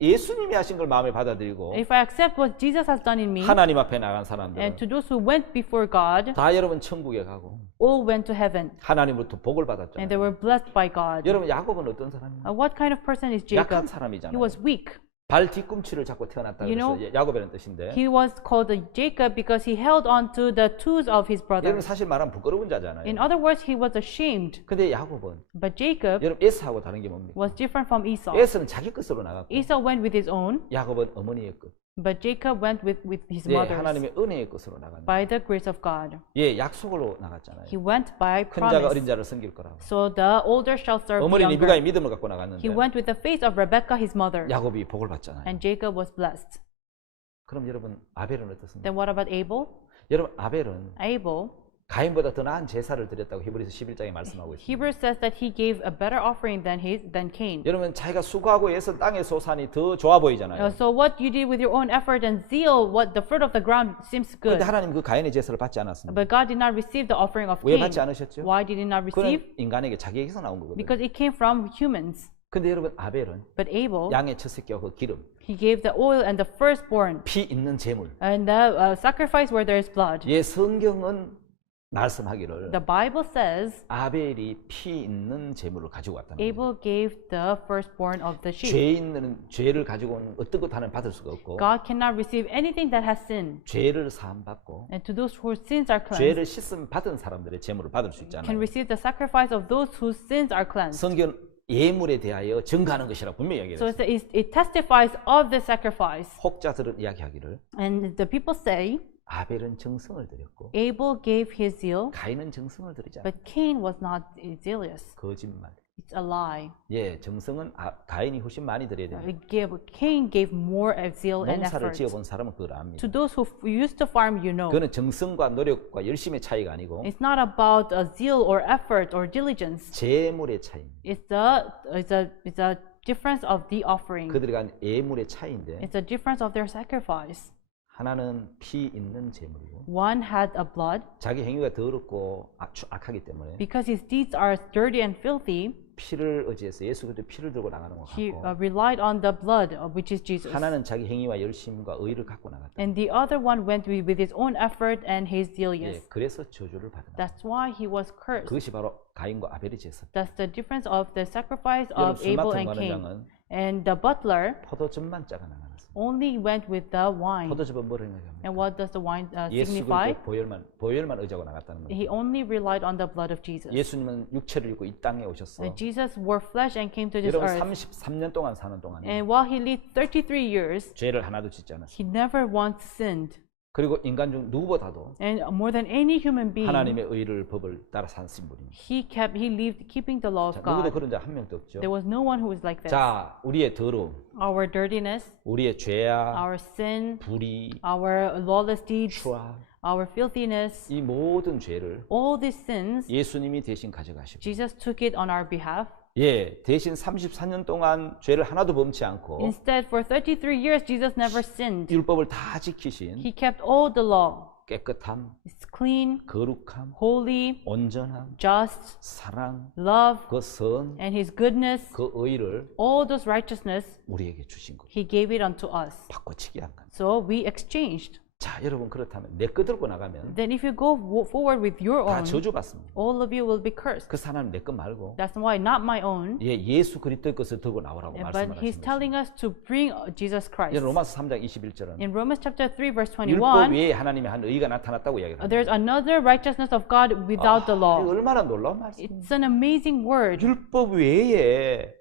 예수님이 하신 걸 마음에 받아들이고 If I accept what Jesus has done in me, 하나님 앞에 나간 and 사람들은 to those who went before God, 다 여러분 천국에 가고 all went to heaven, 하나님으로부터 복을 and they 받았잖아요. were blessed by God. 여러분 야곱은 어떤 사람이에요? What kind of person is 약한 Jacob? He 사람이잖아요. was weak. 발 뒤꿈치를 잡고 태어났다 You 그래서 know, 야곱이라는 뜻인데 He was called Jacob because he held on to the toes of his 여러분 brothers. 사실 말하면 부끄러운 자잖아요. In other words, he was ashamed. 근데 야곱은 But Jacob 여러분 에서하고 다른 게 뭡니까? was different from Esau. 에서는 자기 것으로 나갔고 Esau went with his own, 야곱은 어머니의 것, but Jacob went with his 예, mother's 하나님의 은혜의 것으로 나갔는데 by the grace of God. 예, 약속으로 나갔잖아요. He went by 큰 자가 어린 promise. 자를 섬길 거라고. So the older shall serve the 어머니 younger. 리브가의 믿음을 갖고 He 나갔는데 went with the faith of Rebekah, his mother, 야곱이 복을 받잖아요. and Jacob was blessed. 그럼 여러분 아벨은 어떻습니까? Then what about Abel? 여러분 아벨은 Abel, 가인보다 더 나은 제사를 드렸다고 히브리서 11장에 말씀하고 있습니다. Hebrews says that he gave a better offering than Cain. 여러분 자기가 수고하고 애써 땅의 소산이 더 좋아 보이잖아요. So what you did with your own effort and zeal, what the fruit of the ground seems good. 그런데 하나님 그 가인의 제사를 받지 않았습니다. But God did not receive the offering of 왜 Cain. 받지 않으셨죠? Why did he not receive? 그는 인간에게 자기에게서 나온 거거든요. Because it came from humans. 근데 여러분 아벨은 But Abel, 양의 첫 새끼와 그 기름, he gave the oil and the firstborn 피 있는 제물. and the sacrifice where there is blood. 예, 성경은 말씀하기를 The Bible says 아벨이 피 있는 제물을 가지고 왔다는 거예요. Abel gave the firstborn of the sheep. 죄 있는 죄를 가지고 온 어떤 것 하나님 받을 수가 없고 God cannot receive anything that has sin. 죄를 사함 받고 And to those whose sins are cleansed, 죄를 씻음 받은 사람들의 제물을 받을 수 can 있잖아요. receive the sacrifice of those whose sins are cleansed. 성경 예물에 대하여 증가하는 것이라 분명히 So 얘기했어요. it testifies of the sacrifice. 혹자들은 이야기하기를 And the people say 아벨은 정성을 드렸고 Abel gave his zeal, 가인은 정성을 드리지 않았다. but Cain was not zealous. 거짓말. It's a lie. 예, 정성은 가인이 훨씬 많이 드려야 됩니다. Cain gave more zeal and 농사를 effort. 지어본 사람은 그걸 압니다. To those who used to farm, you know. 그거는 정성과 노력과 열심의 차이가 아니고 It's not about zeal or effort or diligence. 제물의 차이입니다. It's a difference of the offering. 그들이 간 예물의 차이인데 It's a difference of their sacrifice. 하나는 피 있는 제물이고 One had a blood 자기 행위가 더럽고 악하기 때문에 because his deeds are dirty and filthy. 피를 의지해서 예수 그리스도의 피를 들고 나가는 것 He 같고 relied on the blood, which is Jesus. 하나는 자기 행위와 열심과 의를 갖고 나갔다. And the other one went with his own effort and his zeal. 예, Yes. 그래서 저주를 받은 거예요. That's why he was cursed. 그것이 바로 가인과 아벨의 제사. That's the difference of the sacrifice 여러분 of 술 Abel 맡은 and Cain. 관원장은 And the butler 포도즙만 짜가 나가놨습니다. only went with the wine. 포도즙은 뭐를 의미합니까? And what does the wine 예수 signify? 그리스도 보혈만 의지하고 나갔다는 거죠. He only relied on the blood of Jesus. 예수님은 육체를 입고 이 땅에 오셨어. Jesus wore flesh and came to this 여러분 earth. 33년 동안 사는 동안에 And while he lived 33 years, 죄를 하나도 짓지 않았어요. he never once sinned. 그리고 인간 중 누구보다도 And more than any human being, 하나님의 의를 법을 따라 사신 분입니다. he lived keeping the law 자, of 누구도 God. 그런 자 한 명도 없죠. There was no one who was like this. 자, 우리의 더러움, Our dirtiness, 우리의 죄악, our sin, 불의, our lawless deeds, 추악, our filthiness, 이 모든 죄를 all these sins, 예수님이 대신 가져가시고, Jesus took it on our behalf. 예, 대신 34년 동안 죄를 하나도 범치 않고 Instead, for 33 years, Jesus never sinned. 율법을 다 지키신 He kept all the law. 깨끗함, It's clean, 거룩함, holy, 온전함, just, 사랑, love, 그 선, and His goodness, 그 의를 all those righteousness, 우리에게 주신 것. He gave it unto us. 바꿔치기 한 것. So we exchanged. 자, 여러분 그렇다면 내 거 들고 나가면 Then if you go forward with your 다 own, 저주받습니다. all of you will be cursed. 그 사람은 내 거 말고 That's why not my own, 예, 예수 그리스도의 것을 들고 나오라고 but 말씀하시는 He's 거죠. telling us to bring Jesus Christ. 로마서 3장 21절은 In Romans chapter 3 verse 율법 21, 외에 하나님의 한 의가 나타났다고 이야기합니다. there's another righteousness of God without the 이거 law. 얼마나 놀라운 말씀. It's an amazing word. 율법 외에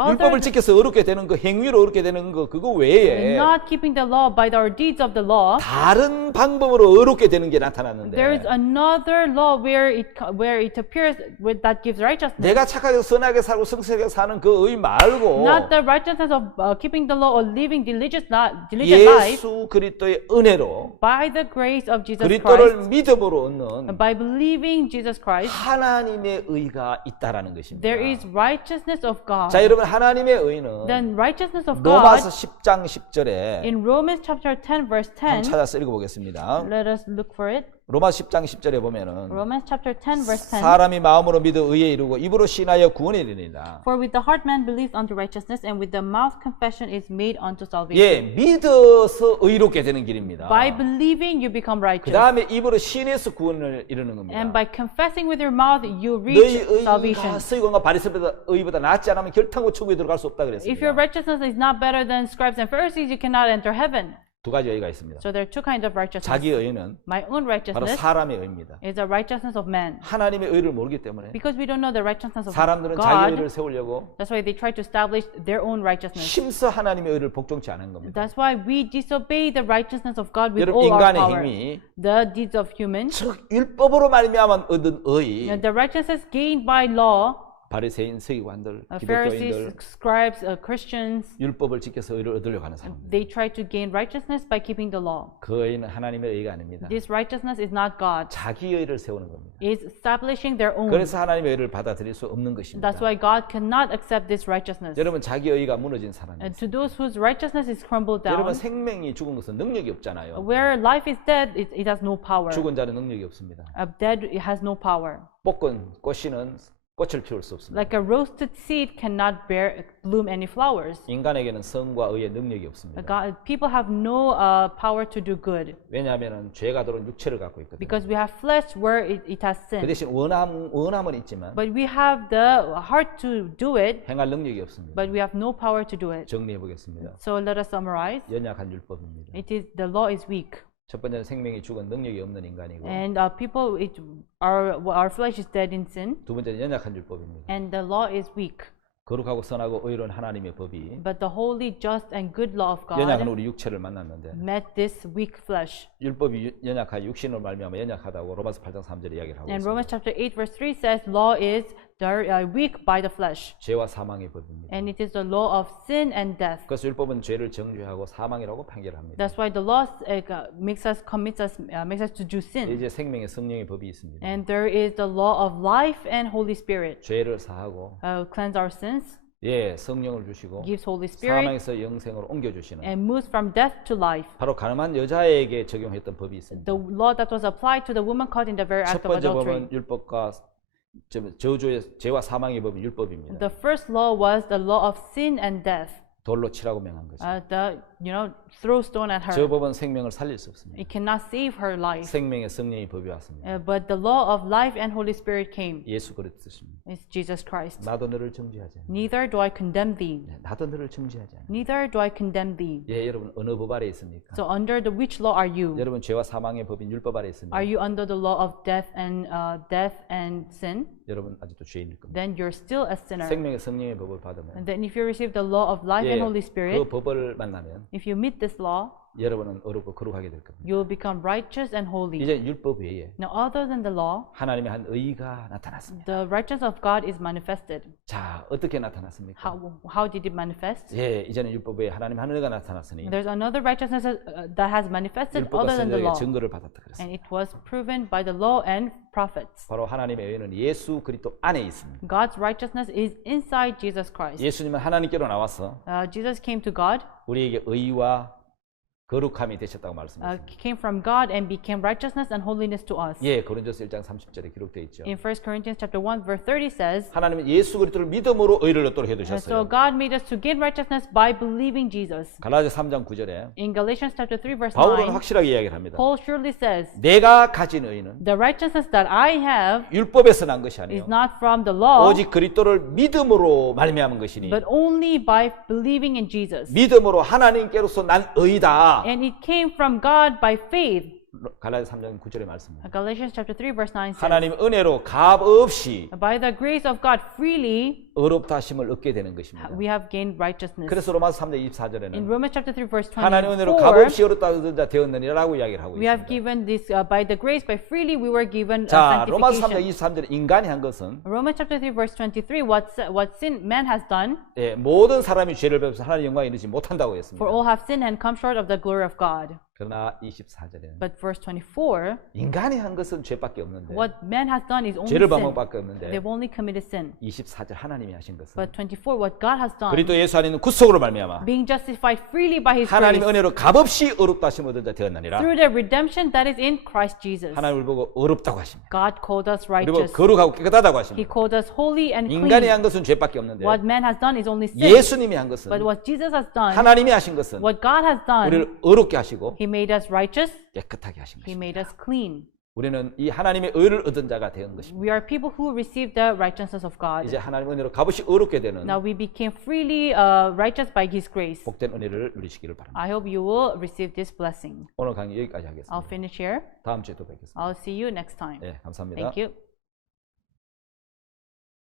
Other 율법을 지켜서 어렵게 되는 거, 행위로 어렵게 되는 거, 그거 외에 not keeping the law by our deeds of the law, 다른 방법으로 어렵게 되는 게 나타났는데 there is another law where it appears that gives righteousness. 내가 착하게 선하게 살고 성실하게 사는 그 의 말고 Not the righteousness of keeping the law or living diligent life, 예수 그리스도의 은혜로 by the grace of Jesus 그리스도를 Christ, 믿음으로 얻는 by believing Jesus Christ, 하나님의 의가 있다라는 것입니다. there is righteousness of God. 자, 여러분 하나님의 의는 Then righteousness of 로마서 God 10장 10절에 in Romans chapter 10 verse 한번 10, 찾아서 읽어보겠습니다. let us look for it. 로마서 10장 10절에 보면은 Romans chapter 10 verse 10. 사람이 마음으로 믿어 의에 이르고 입으로 신하여 구원에 이르니라. For with the heart man believes unto righteousness, and with the mouth confession is made unto salvation. 예, 믿어서 의롭게 되는 길입니다. By believing you become 그 righteous. 다음에 입으로 신에서 구원을 이루는 겁니다. And by confessing with your mouth you 너희 reach 의가 salvation. 서기관과 바리새인보다 의보다 낫지 않으면 결탄고 천국에 들어갈 수 없다 If your 그랬습니다. righteousness is not better than scribes and Pharisees, you cannot enter heaven. 두 가지 의가 있습니다. So there are two kinds of righteousness. 자기 의는 My own 바로 righteousness 사람의 의입니다. is the righteousness of man. 하나님의 의를 모르기 때문에 Because we don't know the righteousness of 사람들은 자기 의를 God, 세우려고 that's why they try to establish their own righteousness. 힘써 하나님의 의를 복종치 않은 겁니다. That's why we disobey the righteousness of God with 여러분 all our 인간의 power. 힘이 The deeds of humans, 즉 율법으로 말미암아 얻은 의, the righteousness gained by law, 바리새인, 서기관들, Pharisees, 기독교인들 scribes, Christians, 율법을 지켜서 의를 얻으려고 하는 사람들. they try to gain righteousness by keeping the law. 그 의는 하나님의 의가 아닙니다. This righteousness is not God. 자기 의를 세우는 겁니다. It's establishing their own. 그래서 하나님의 의를 받아들일 수 없는 것입니다. That's why God cannot accept this righteousness. 여러분 자기 의가 무너진 사람이 And to those whose righteousness is crumbled down, 여러분 생명이 죽은 것은 능력이 없잖아요. where life is dead, it has no power. 죽은 자는 능력이 없습니다. Dead, it has no power. 볶은 꽃씨는 꽃을 피울 수 없습니다. Like a roasted seed cannot bloom any flowers. 인간에게는 성과 의의 능력이 없습니다. People have no power to do good 왜냐하면 죄가 들어온 육체를 갖고 있거든요. because we have flesh where it has 그 sin. 대신 원함은 있지만 But we have the heart to do it, 행할 능력이 없습니다. but we have no power to do it. 정리해 보겠습니다. So let us summarize. 연약한 율법입니다. The law is weak. 첫 번째는 생명이 죽은 능력이 없는 인간이고 And our flesh is dead in sin. 두 번째는 연약한 율법입니다. And the law is weak. 거룩하고 선하고 의로운 하나님의 법이 But the holy, just, and good law of 연약한 God 우리 육체를 만났는데 met this weak flesh. 율법이 연약하여 육신으로 말미암아 연약하다고 로마서 8장 3절에 이야기를 하고 And 있습니다. Romans chapter 8 verse 3 says law is weak by the flesh. 죄와 사망의 법입니다. And it is the law of sin and death. 그래서 율법은 죄를 정죄하고 사망이라고 판결합니다. That's why the law makes us to do sin. 이제 생명의 성령의 법이 있습니다. And there is the law of life and Holy Spirit. 죄를 사하고 Cleanse our sins, 예, 성령을 주시고 gives Holy Spirit, 사망에서 영생으로 옮겨 주시는 and moves from death to life. 바로 가늠한 여자에게 적용했던 법이 있습니다. The law that was applied to the woman caught in the very 첫 act of 번째 adultery. 법은 율법과 저주의 죄와 사망의 법은 율법입니다. The first law was the law of sin and death. 돌로 치라고 명한 거죠. Throw stone at 저 her. 법은 생명을 살릴 수 없습니다. It cannot save her life. 생명의 성령의 법이 왔습니다. But the law of life and Holy Spirit came. 예수 그리스도십니다. It's Jesus Christ. 나도 너를 정죄하지 않아. Neither do I condemn thee. 나도 너를 정죄하지 않아. Neither do I condemn thee. 예, 여러분 어느 법 아래 있습니까? So under which law are you? 여러분 죄와 사망의 법인 율법 아래 있습니다. Are you under the law of death and sin? 여러분 아직도 죄인일 겁니다. Then you're still a sinner. 생명의 성령의 법을 받으면 And then if you receive the law of life and Holy 그 Spirit, 법을 만나면 if you meet this law, 여러분은 어렵고 거룩하게 될 겁니다. You will become righteous and holy. 이제 율법 외에 Now, other than the law, 하나님의 한 의가 나타났습니다. the righteousness of God is manifested. 자, 어떻게 나타났습니까? How did it manifest? 예, 이제는 율법 외에 하나님 한 의가 나타났으니 There's another righteousness that has manifested 율법과 other than the 선지자에게 law, 증거를 받았다 그랬습니다. and it was proven by the law and prophets. 바로 하나님의 의는 예수 그리스도 안에 있습니다. God's righteousness is inside Jesus Christ. 예수님은 하나님께로 나와서 Jesus came to God, 우리에게 의와 거룩함이 되셨다고 말씀했습니다. came from God and became righteousness and holiness to us. 예, 고린도서 1장 30절에 기록되어 있죠. In 1 Corinthians chapter 1 verse 30 says, 하나님은 예수 그리스도를 믿음으로 의를 얻도록 and so 해두셨어요. God made us to gain righteousness by believing Jesus. 갈라디아 3장 9절에 In Galatians chapter 3 verse 바울은 9, 확실하게 이야기를 합니다. Paul surely says, 내가 가진 의는 the righteousness that I have 율법에서 난 것이 is 아니요 not from the law, 오직 그리스도를 믿음으로 말미암은 것이니 but only by believing in Jesus. 믿음으로 하나님께로서 난 의다. And it came from God by faith. 갈라디아 3장 9절의 말씀입니다. Galatians chapter 3 verse 9 says, 하나님 은혜로 값 없이 by the grace of God freely 의롭다 하심을 얻게 되는 것입니다. we have gained righteousness. 그래서 로마서 3장 In 24절에는 Romans chapter 3 verse 하나님 은혜로 값 24, 없이 의롭다 얻은 자 되었느니라고 이야기를 하고 we have 있습니다. given this by the grace by freely we were given 자, 로마서 3장 sanctification. 23절에 인간이 한 것은 Romans chapter 3 verse 23, what sin man has done, 예, 모든 사람이 죄를 배워서 하나님 영광에 이르지 못한다고 했습니다. for all have sinned and come short of the glory of God. 그러나 24절에는 But verse 24, 인간이 한 것은 죄밖에 없는데 what man has done is only 죄를 sin. 방법밖에 없는데 They've only committed sin. 24절 하나님이 하신 것은 But 24, what God has done, 그리스도 예수 안에 있는 구속으로 말미암아 being justified freely by His 하나님의 grace, 은혜로 값없이 의롭다 하심 얻은 자 되었느니라. through the redemption that is in Christ Jesus. 하나님을 보고 의롭다고 하십니다. God called us 그리고 righteous. 거룩하고 깨끗하다고 He 하십니다. called us holy and 인간이 clean. 한 것은 죄밖에 없는데 What man has done is only sin. 예수님이 한 것은 But what Jesus has done, 하나님이 하신 것은 what God has done, 우리를 의롭게 하시고 He made us righteous. 깨끗하게 하신 He 것입니다. made us clean. 우리는 이 하나님의 의를 얻은 자가 된 것입니다. We are people who receive the righteousness of God. 이제 하나님의 은혜로 값없이 의롭게 되는 Now we became freely righteous by His grace. 복된 은혜를 누리시기를 바랍니다. I hope you will receive this blessing. 오늘 강의 여기까지 I'll 하겠습니다. finish here. 다음 주에 또 뵙겠습니다. I'll see you next time. 네, 감사합니다. Thank you.